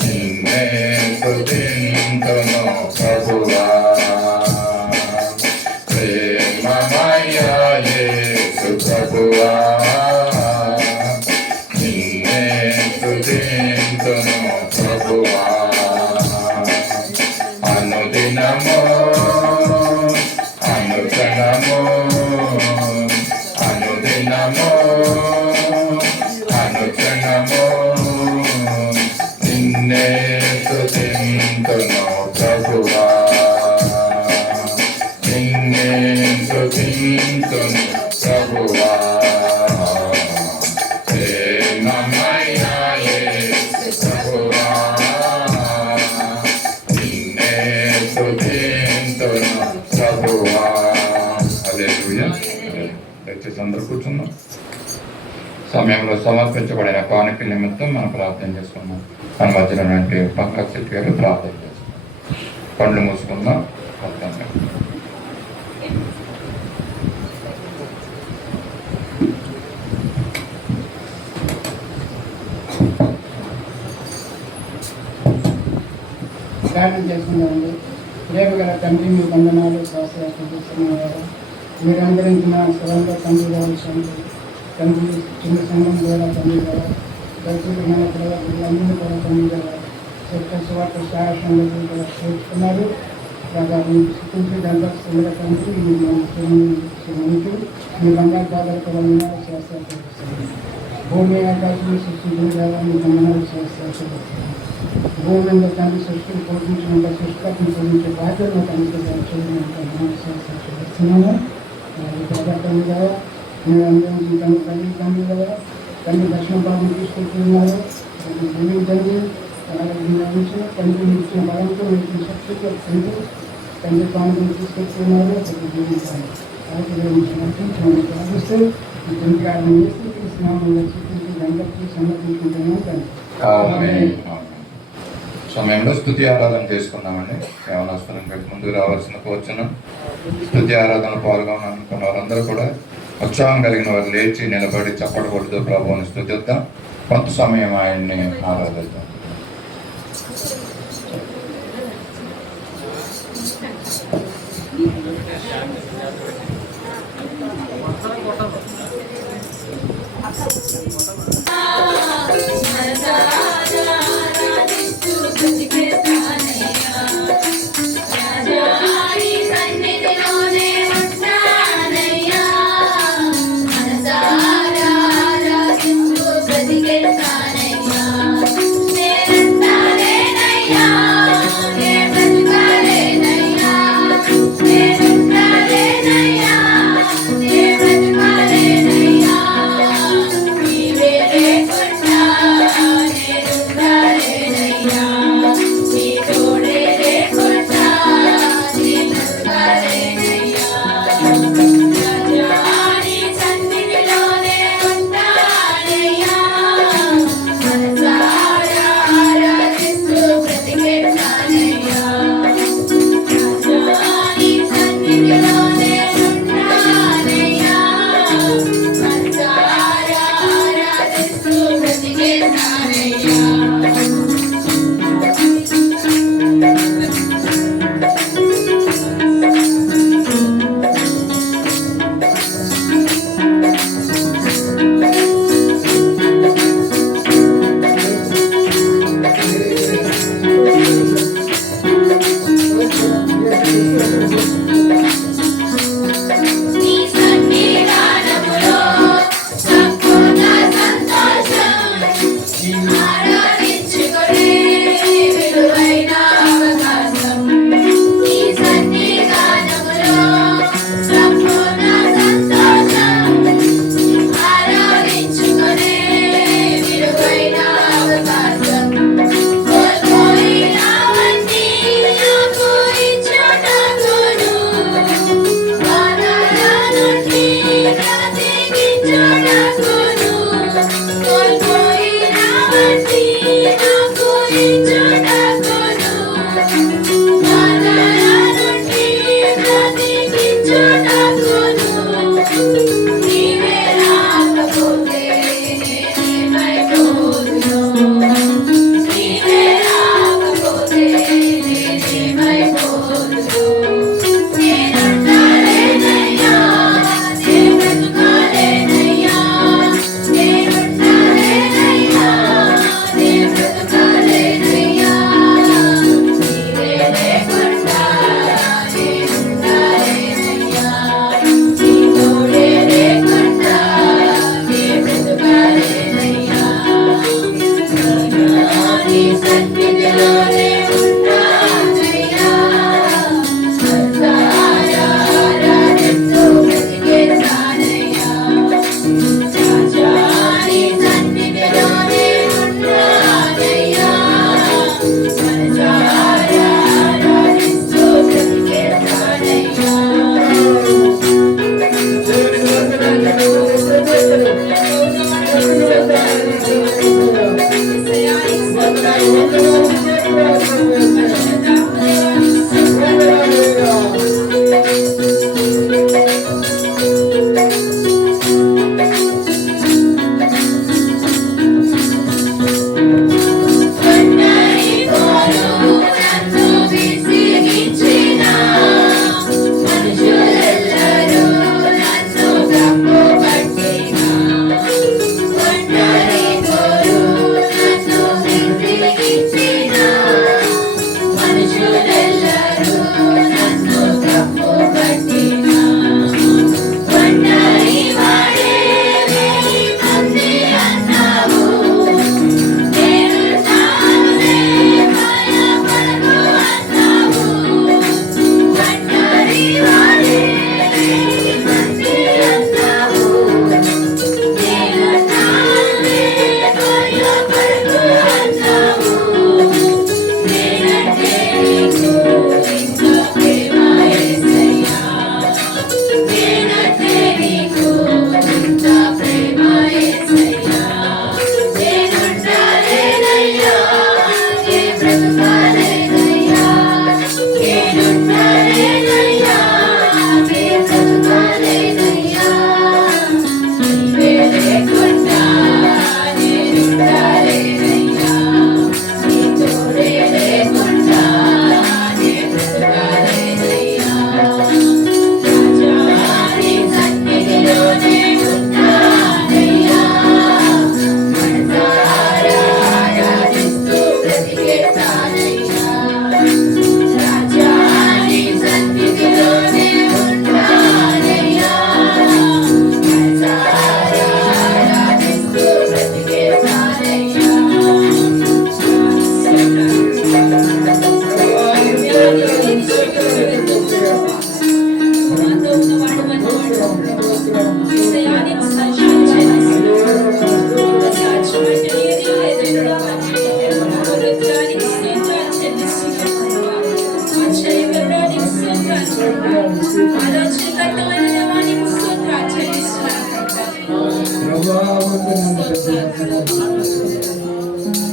నిన్నే స్తుతింతును ప్రభువా ప్రేమమయా యేసు ప్రభువా నిన్నే స్తుతింతును ప్రభువా అనుదినము అనుక్షణము అనుదినము అనుక్షణము నిన్నే స్తుతింతును ప్రభువా నిన్నే స్తుతింతును ప్రభువా ప్రేమమయా యేసు ప్రభువా నిన్నే స్తుతింతును ప్రభువా హల్లెలూయా. దయచేసి అందరూ కూర్చున్నాం. సమయంలో సమర్పించబడిన కానుకల నిమిత్తం మనం ప్రార్థన చేసుకున్నాం. మన మధ్యలో పంకజ్ శెట్టి గారు ప్రార్థన చేస్తున్నాం. పండ్లు మూసుకుందాం. ప్రార్థన. ప్రార్థన చేసుకుందామండి. ప్రేమ గల తండ్రి మీ వందనాలు శాస్త్రాలు మీరు అనుగ్రహించిన స్వరంలో తండ్రి గారు తండ్రి చిన్న సంఘం ద్వారా తండ్రి గారు దయచేసి మన పిల్లలందరూ కూడా తండ్రి గారు స్వార్థ శాసనాలు చేస్తున్నారు. బాగా మీకు శిక్షించి దాంట్లో సుందర తండ్రి మీకు మీ బంగారు బాధలు శాస్త్రాలు భూమి ఆకాశం సృష్టించిన ద్వారా మీ వందనాలు శాస్త్రాలు భూమి తండ్రి సృష్టిని పోషించిన సృష్టిని పోషించే బాధ్యతను తండ్రి చేస్తున్నాము. తండ్రి కదా మీరు అందరికీ తండ్రి కదా తండ్రి దక్షిణ భాగం తీసుకుంటున్నారు. తండ్రి తండ్రి ఇచ్చిన బలంతో ఇచ్చిన శక్తితో తండ్రి తండ్రి పాలన తీసుకొస్తున్నారు. ప్రార్థిస్తూ ఈ తండ్రి ఆమె వేసి తీసుకున్నాము అందరికీ సమర్పించుకుంటున్నాం తండ్రి. సమయంలో స్తుతి ఆరాధన చేసుకున్నామండి. యవనస్తులను ముందుకు రావాల్సిన కోరుచున్నాం. స్తుతి ఆరాధన పాల్గొనాలనుకున్న వారందరూ కూడా ఉత్సాహం కలిగిన వారు లేచి నిలబడి చప్పటి కొడుతూ ప్రభువుని స్తుతిద్దాం. కొంత సమయం ఆయన్ని ఆరాధిద్దాం. Naya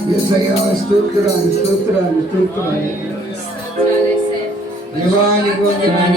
యేసయ్యా స్తోత్రాలు స్తోత్రాలు స్తోత్రాలు దేవానికి వందనాలు.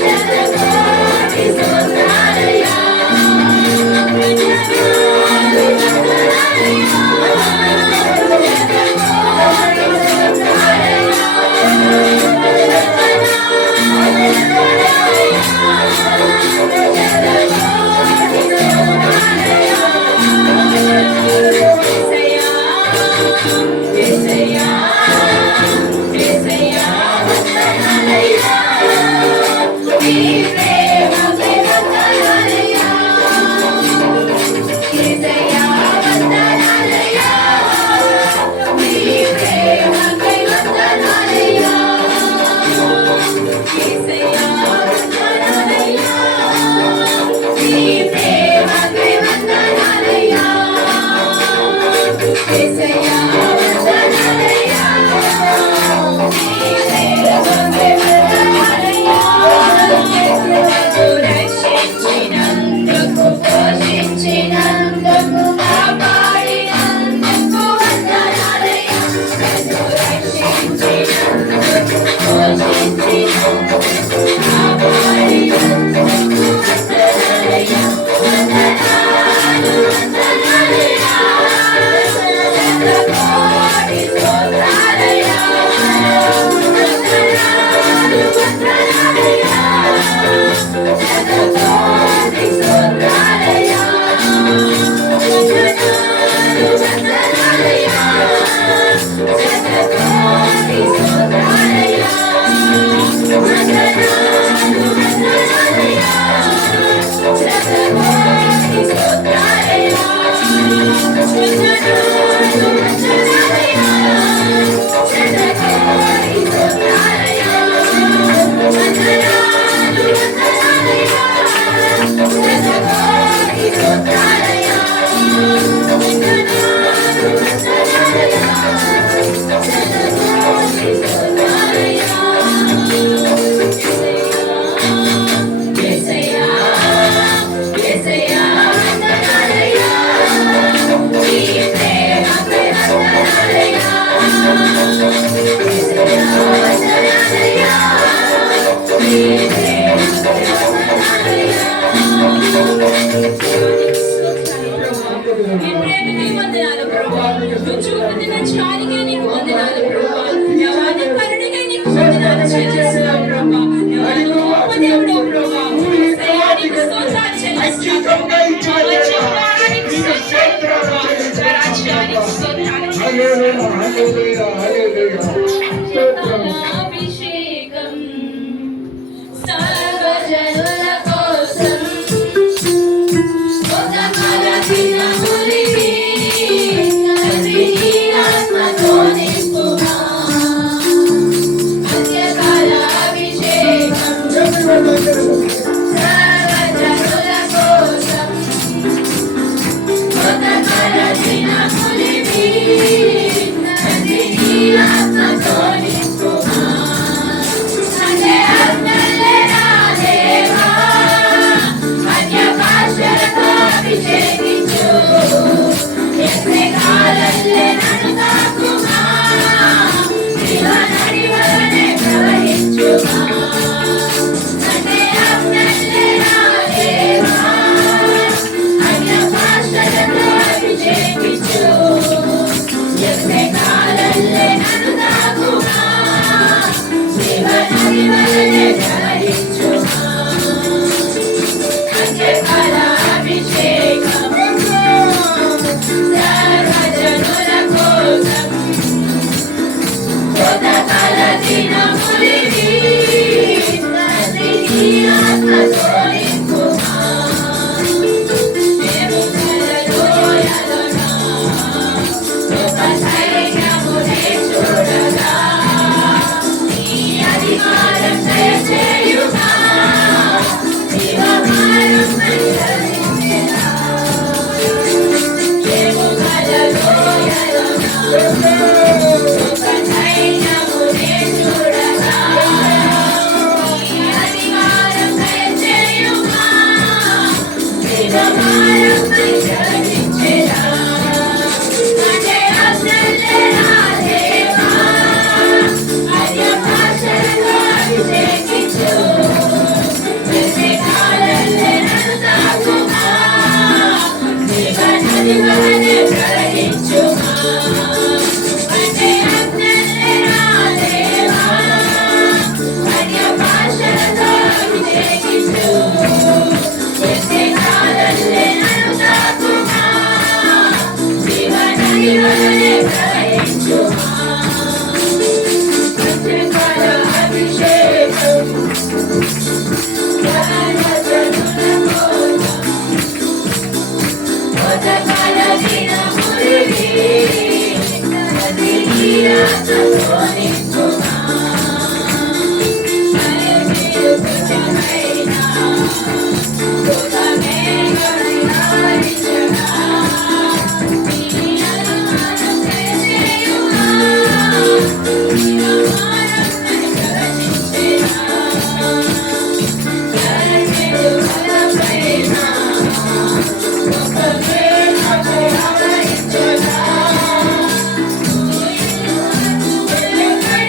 Yeah. అభిషేకం సర్వజనుల కోసం ఒక కాల దినములివి తండ్రి నీ ఆత్మతో నింపుమా అంత్యకాల అభిషేకం సర్వజనుల కోసం ఒక కాల దినములివి తండ్రి నీ ఆత్మతో నింపుమా అంటే అన్నలేరా దేవా అన్య భాషలతో అభిషేకించు ఎన్ని కాలల్లే నన్ను తాకుమా శివ నడివలనే ప్రవహించుమా అంటే అన్నలేరా దేవా అన్య భాషలతో అభిషేకించు ఎన్ని కాలల్లే నన్ను తాకుమా శివ నడివలనే ప్రవహించుమా అంత్యకాల అభిషేకం సర్వజనుల కోసం కోతకాల దినములివి తండ్రి నీ ఆత్మతో నింపుమా మేము కలలోయలోనా ఒక సైన్యమునే చూడగా నీ అధికారం దయచేయుమా శివమారం మంగళించెదా మేము కలలోయలోనా ఒక సైన్యమునే చూడగా నీ అధికారం దయచేయుమా శివమారం మంగళించెదా అంటే అన్నలేరా దేవా అన్య భాషలతో అభిషేకించు ఎన్ని కాలల్లే నన్ను తాకుమా శివ నదివలనే ప్రవహించుమా అంటే అన్నలేరా దేవా అన్య భాషలతో అభిషేకించు ఎన్ని కాలల్లే నన్ను తాకుమా శివ నదివలనే ప్రవహించుమా అంత్యకాల అభిషేకం సర్వజనుల కోసం కోతకాల దినములివి తండ్రి నీ ఆత్మతో నింపుమా బలిమీదు కొంచెమైన లోకమే కరుణారించగా నీ అనుమానం దయచేయుమా శివమారం నన్ను ప్రవచించెదా జలజలు బలపైన లోకమే నాకు ఆవరించగా వెలువడి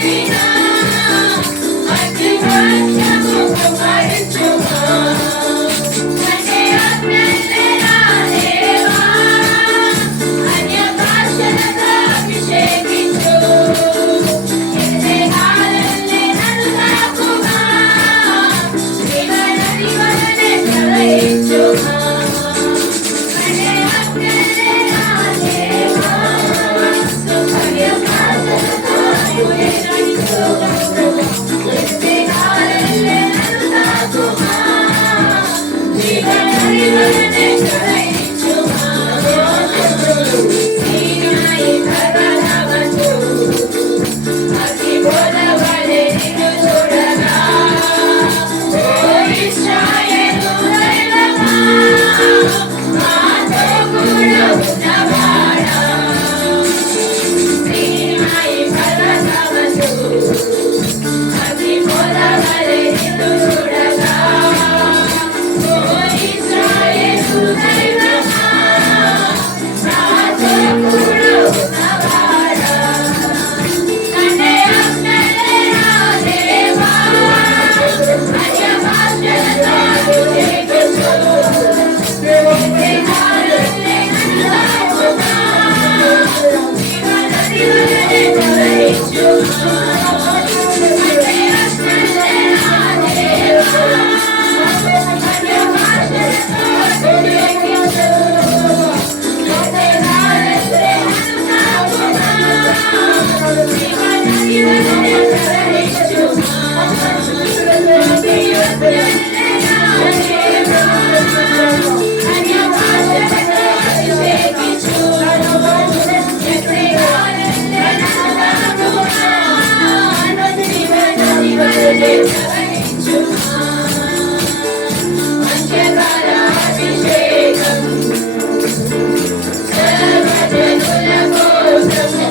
సర్వజనుల కోసము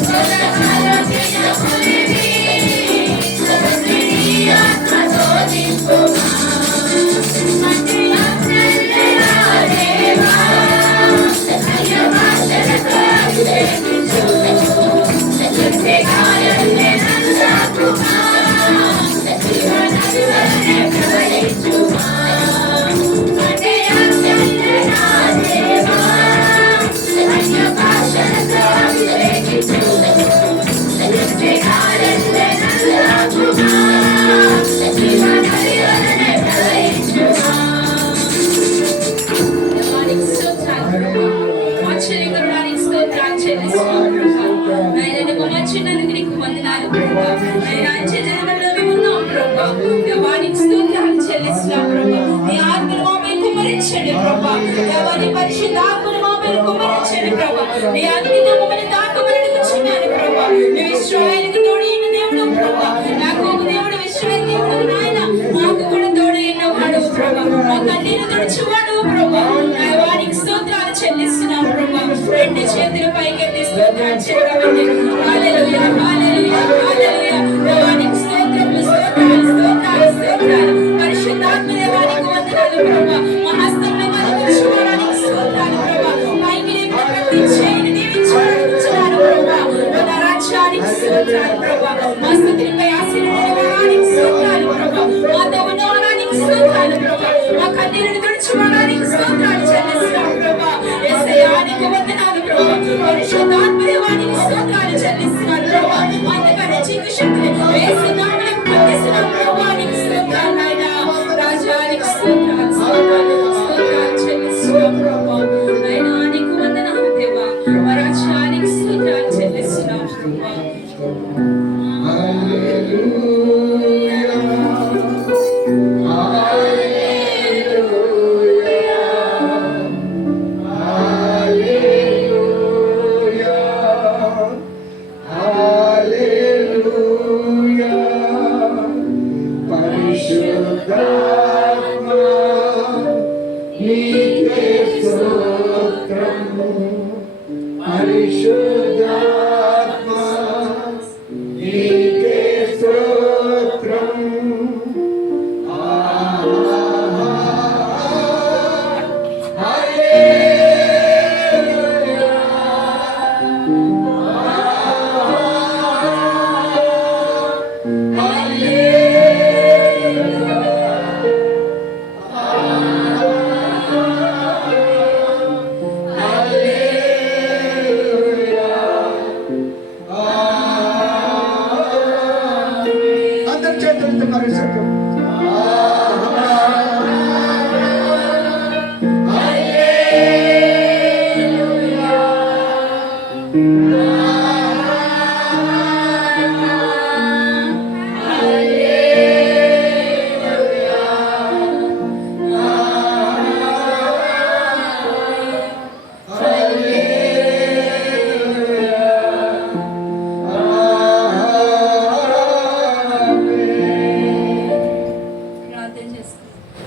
స్వతహారమైన పులివి నీ ఆత్మతో నింపుమా అంటే అన్నయ్యా దేవా అన్య భాషలతో అభిషేకించు చెప్పే కాలమే నందాకుమా జీవనదివలనే ప్రవహించుమా అంటే అన్నయ్యా దేవా అన్య భాషలతో అభిషేకించు చెప్పే కాలమే నందాకుమా జీవనదివలనే ప్రవహించుమా చెల్లిస్తున్నాం ప్రభా రెండు చేతులు పైకెత్తి స్తోత్రాలు చెల్లించండి హల్లెలూయా హల్లెలూయా హల్లెలూయా దేవానికి స్తోత్రములు స్తోత్రాలు స్తోత్రాలు స్తోత్రాలు పరిశుద్ధాత్మ దేవానికి వందనాలు ప్రభా మా హస్తంలో మరుగుచుకోవడానికి స్తోత్రాలు ప్రభా పైకి లేపిన ప్రతి చేయిని దీవించడానికి ప్రభా మన రాజ్యానికి స్తోత్రాలు ప్రభా మా స్తుతిపై ఆశీర్వాదానికి స్తోత్రాలు ప్రభా మాతో ఉన్నవాడానికి స్తోత్రాలు ప్రభా మా కన్నీరుని తుడుచుకోవడానికి స్తోత్రాలు చెల్లిస్తున్నాం ప్రభా యేసయ్యానికి వందనాలు ప్రభా పరిశుద్ధాత్మ దేవానికి స్తోత్రాలు చెల్లిస్తున్నాను ప్రభా అంతకన్నా చీకు శక్తిని వేస్తున్నాము ప్రకటిస్తున్నాం ప్రభా నీకు స్తోత్రాలు నాయనా రాజానికి స్తోత్రాలు స్తోత్రాలు స్తోత్రాలు చెల్లిస్తున్నాం ప్రభా నాయనా నీకు వందనాలు దేవా మా రాజ్యానికి స్తోత్రాలు చెల్లిస్తున్నాం ప్రభా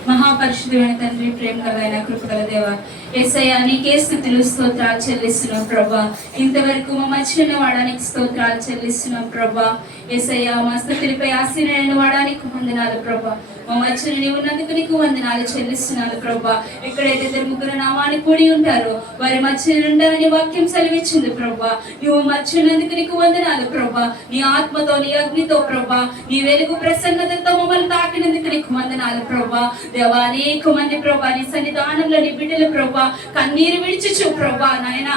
మహాపరిశుద్ధుడైన తండ్రి ప్రేమ గలైన కృపగల దేవా యేసయ్యా నీకే స్తుతులు స్తోత్రాలు చెల్లిస్తున్నాం ప్రభా ఇంతవరకు మా మధ్యలో వాడానికి స్తోత్రాలు చెల్లిస్తున్నాం ప్రభా యేసయ్యా మా స్తుతులపై ఆశీర్వాదం వాడానికి వందనాలు ప్రభా మా మధ్యలో నీవు ఉన్నందుకు నీకు వందనాలు చెల్లిస్తున్నాను ప్రభా ఎక్కడైతే ఇద్దరు ముగ్గురు నామాన్ని కూడి ఉంటారో వారి మధ్య ఉండాలని వాక్యం సెలవిచ్చింది ప్రభా నువ్వు మధ్యనందుకు నీకు వందనాలు ప్రభా నీ ఆత్మతో నీ అగ్నితో ప్రభా నీ వెలుగు ప్రసన్నతతో మమ్మల్ని తాకినందుకు నీకు వందనాలు ప్రభా దేవా అనేక మంది ప్రభా నీ సన్నిధానంలో నీ బిడ్డలు ప్రభా కన్నీరు విడిచిచు ప్రభా నాయన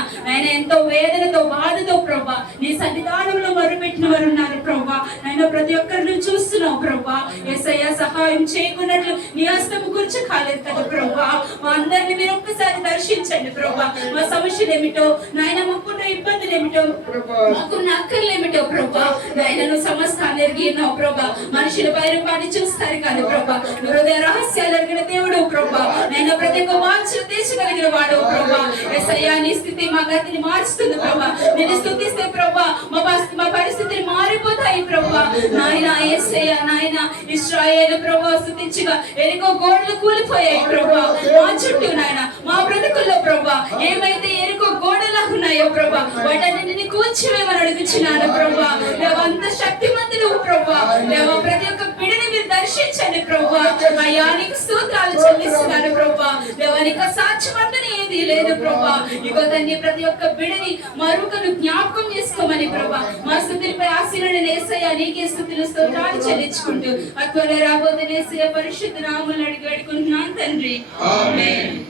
ఎంతో వేదనతో బాధతో ప్రభా నీ సన్నిధానంలో మొరుపెట్టిన వారు ఉన్నారు ప్రభా నాయన ప్రతి ఒక్కరిని చూస్తున్నావు ప్రభా యేసయ్యా సహాయం చేయకున్నట్లు నీ హస్తము గురించి కాలేదు కదా ప్రభా మా అందరిని మీరు ఒక్కసారి దర్శించండి ప్రభా మా సమస్యలు ఏమిటో నాయన మాకున్న ఇబ్బందులు ఏమిటో మాకున్న అక్కర్లు ఏమిటో ప్రభా నాయన నువ్వు సమస్తాన్ని ఎరిగినావు ప్రభా మనుషుల పైరపాన్ని చూస్తారు కాదు ప్రభా హృదయ రహస్యాలు ఎరిగిన దేవుడు ప్రభా నాయన ప్రతి ఒక్క వాంఛలు తీర్చగలిగిన వాడు ప్రభా యేసయ్యా నీ స్థితి మా గతిని మారుస్తుంది ప్రభా నేను స్తుతిస్తే ప్రభా మా పరిస్థితులు మారిపోతాయి ప్రభా నాయన యేసయ్యా నాయన ఇశ్రాయేలు ప్రభా స్తుతించగా ఎరికో గోడలు కూలిపోయాయి ప్రభా మా చుట్టూ నాయన మా బ్రతుకుల్లో ప్రభా దయచేయమని అడుగుచున్నాను ప్రభా. దేవ అంత శక్తిమంతుడు ప్రభా. దేవ ప్రతి ఒక్క బిడ్డని మీరు దర్శించండి ప్రభా. అయ్యా నీకు స్తోత్రాలు చెల్లిస్తున్నాను ప్రభా. దేవానికి అసాధ్యమంటని ఏది లేదు ప్రభా. ఇగో తండ్రి ప్రతి ఒక్క బిడ్డని మరొకను జ్ఞాపకం చేసుకోమని ప్రభా. మా స్తుతిపై ఆశీనుడైన యేసయ్యా నీకే స్తుతులు స్తోత్రాలు చెల్లించుకుంటూ అత్వరే రాబోతున్న యేసయ్య పరిశుద్ధ నామములో అడిగి వేడుకుంటున్నాను తండ్రి. ఆమేన్.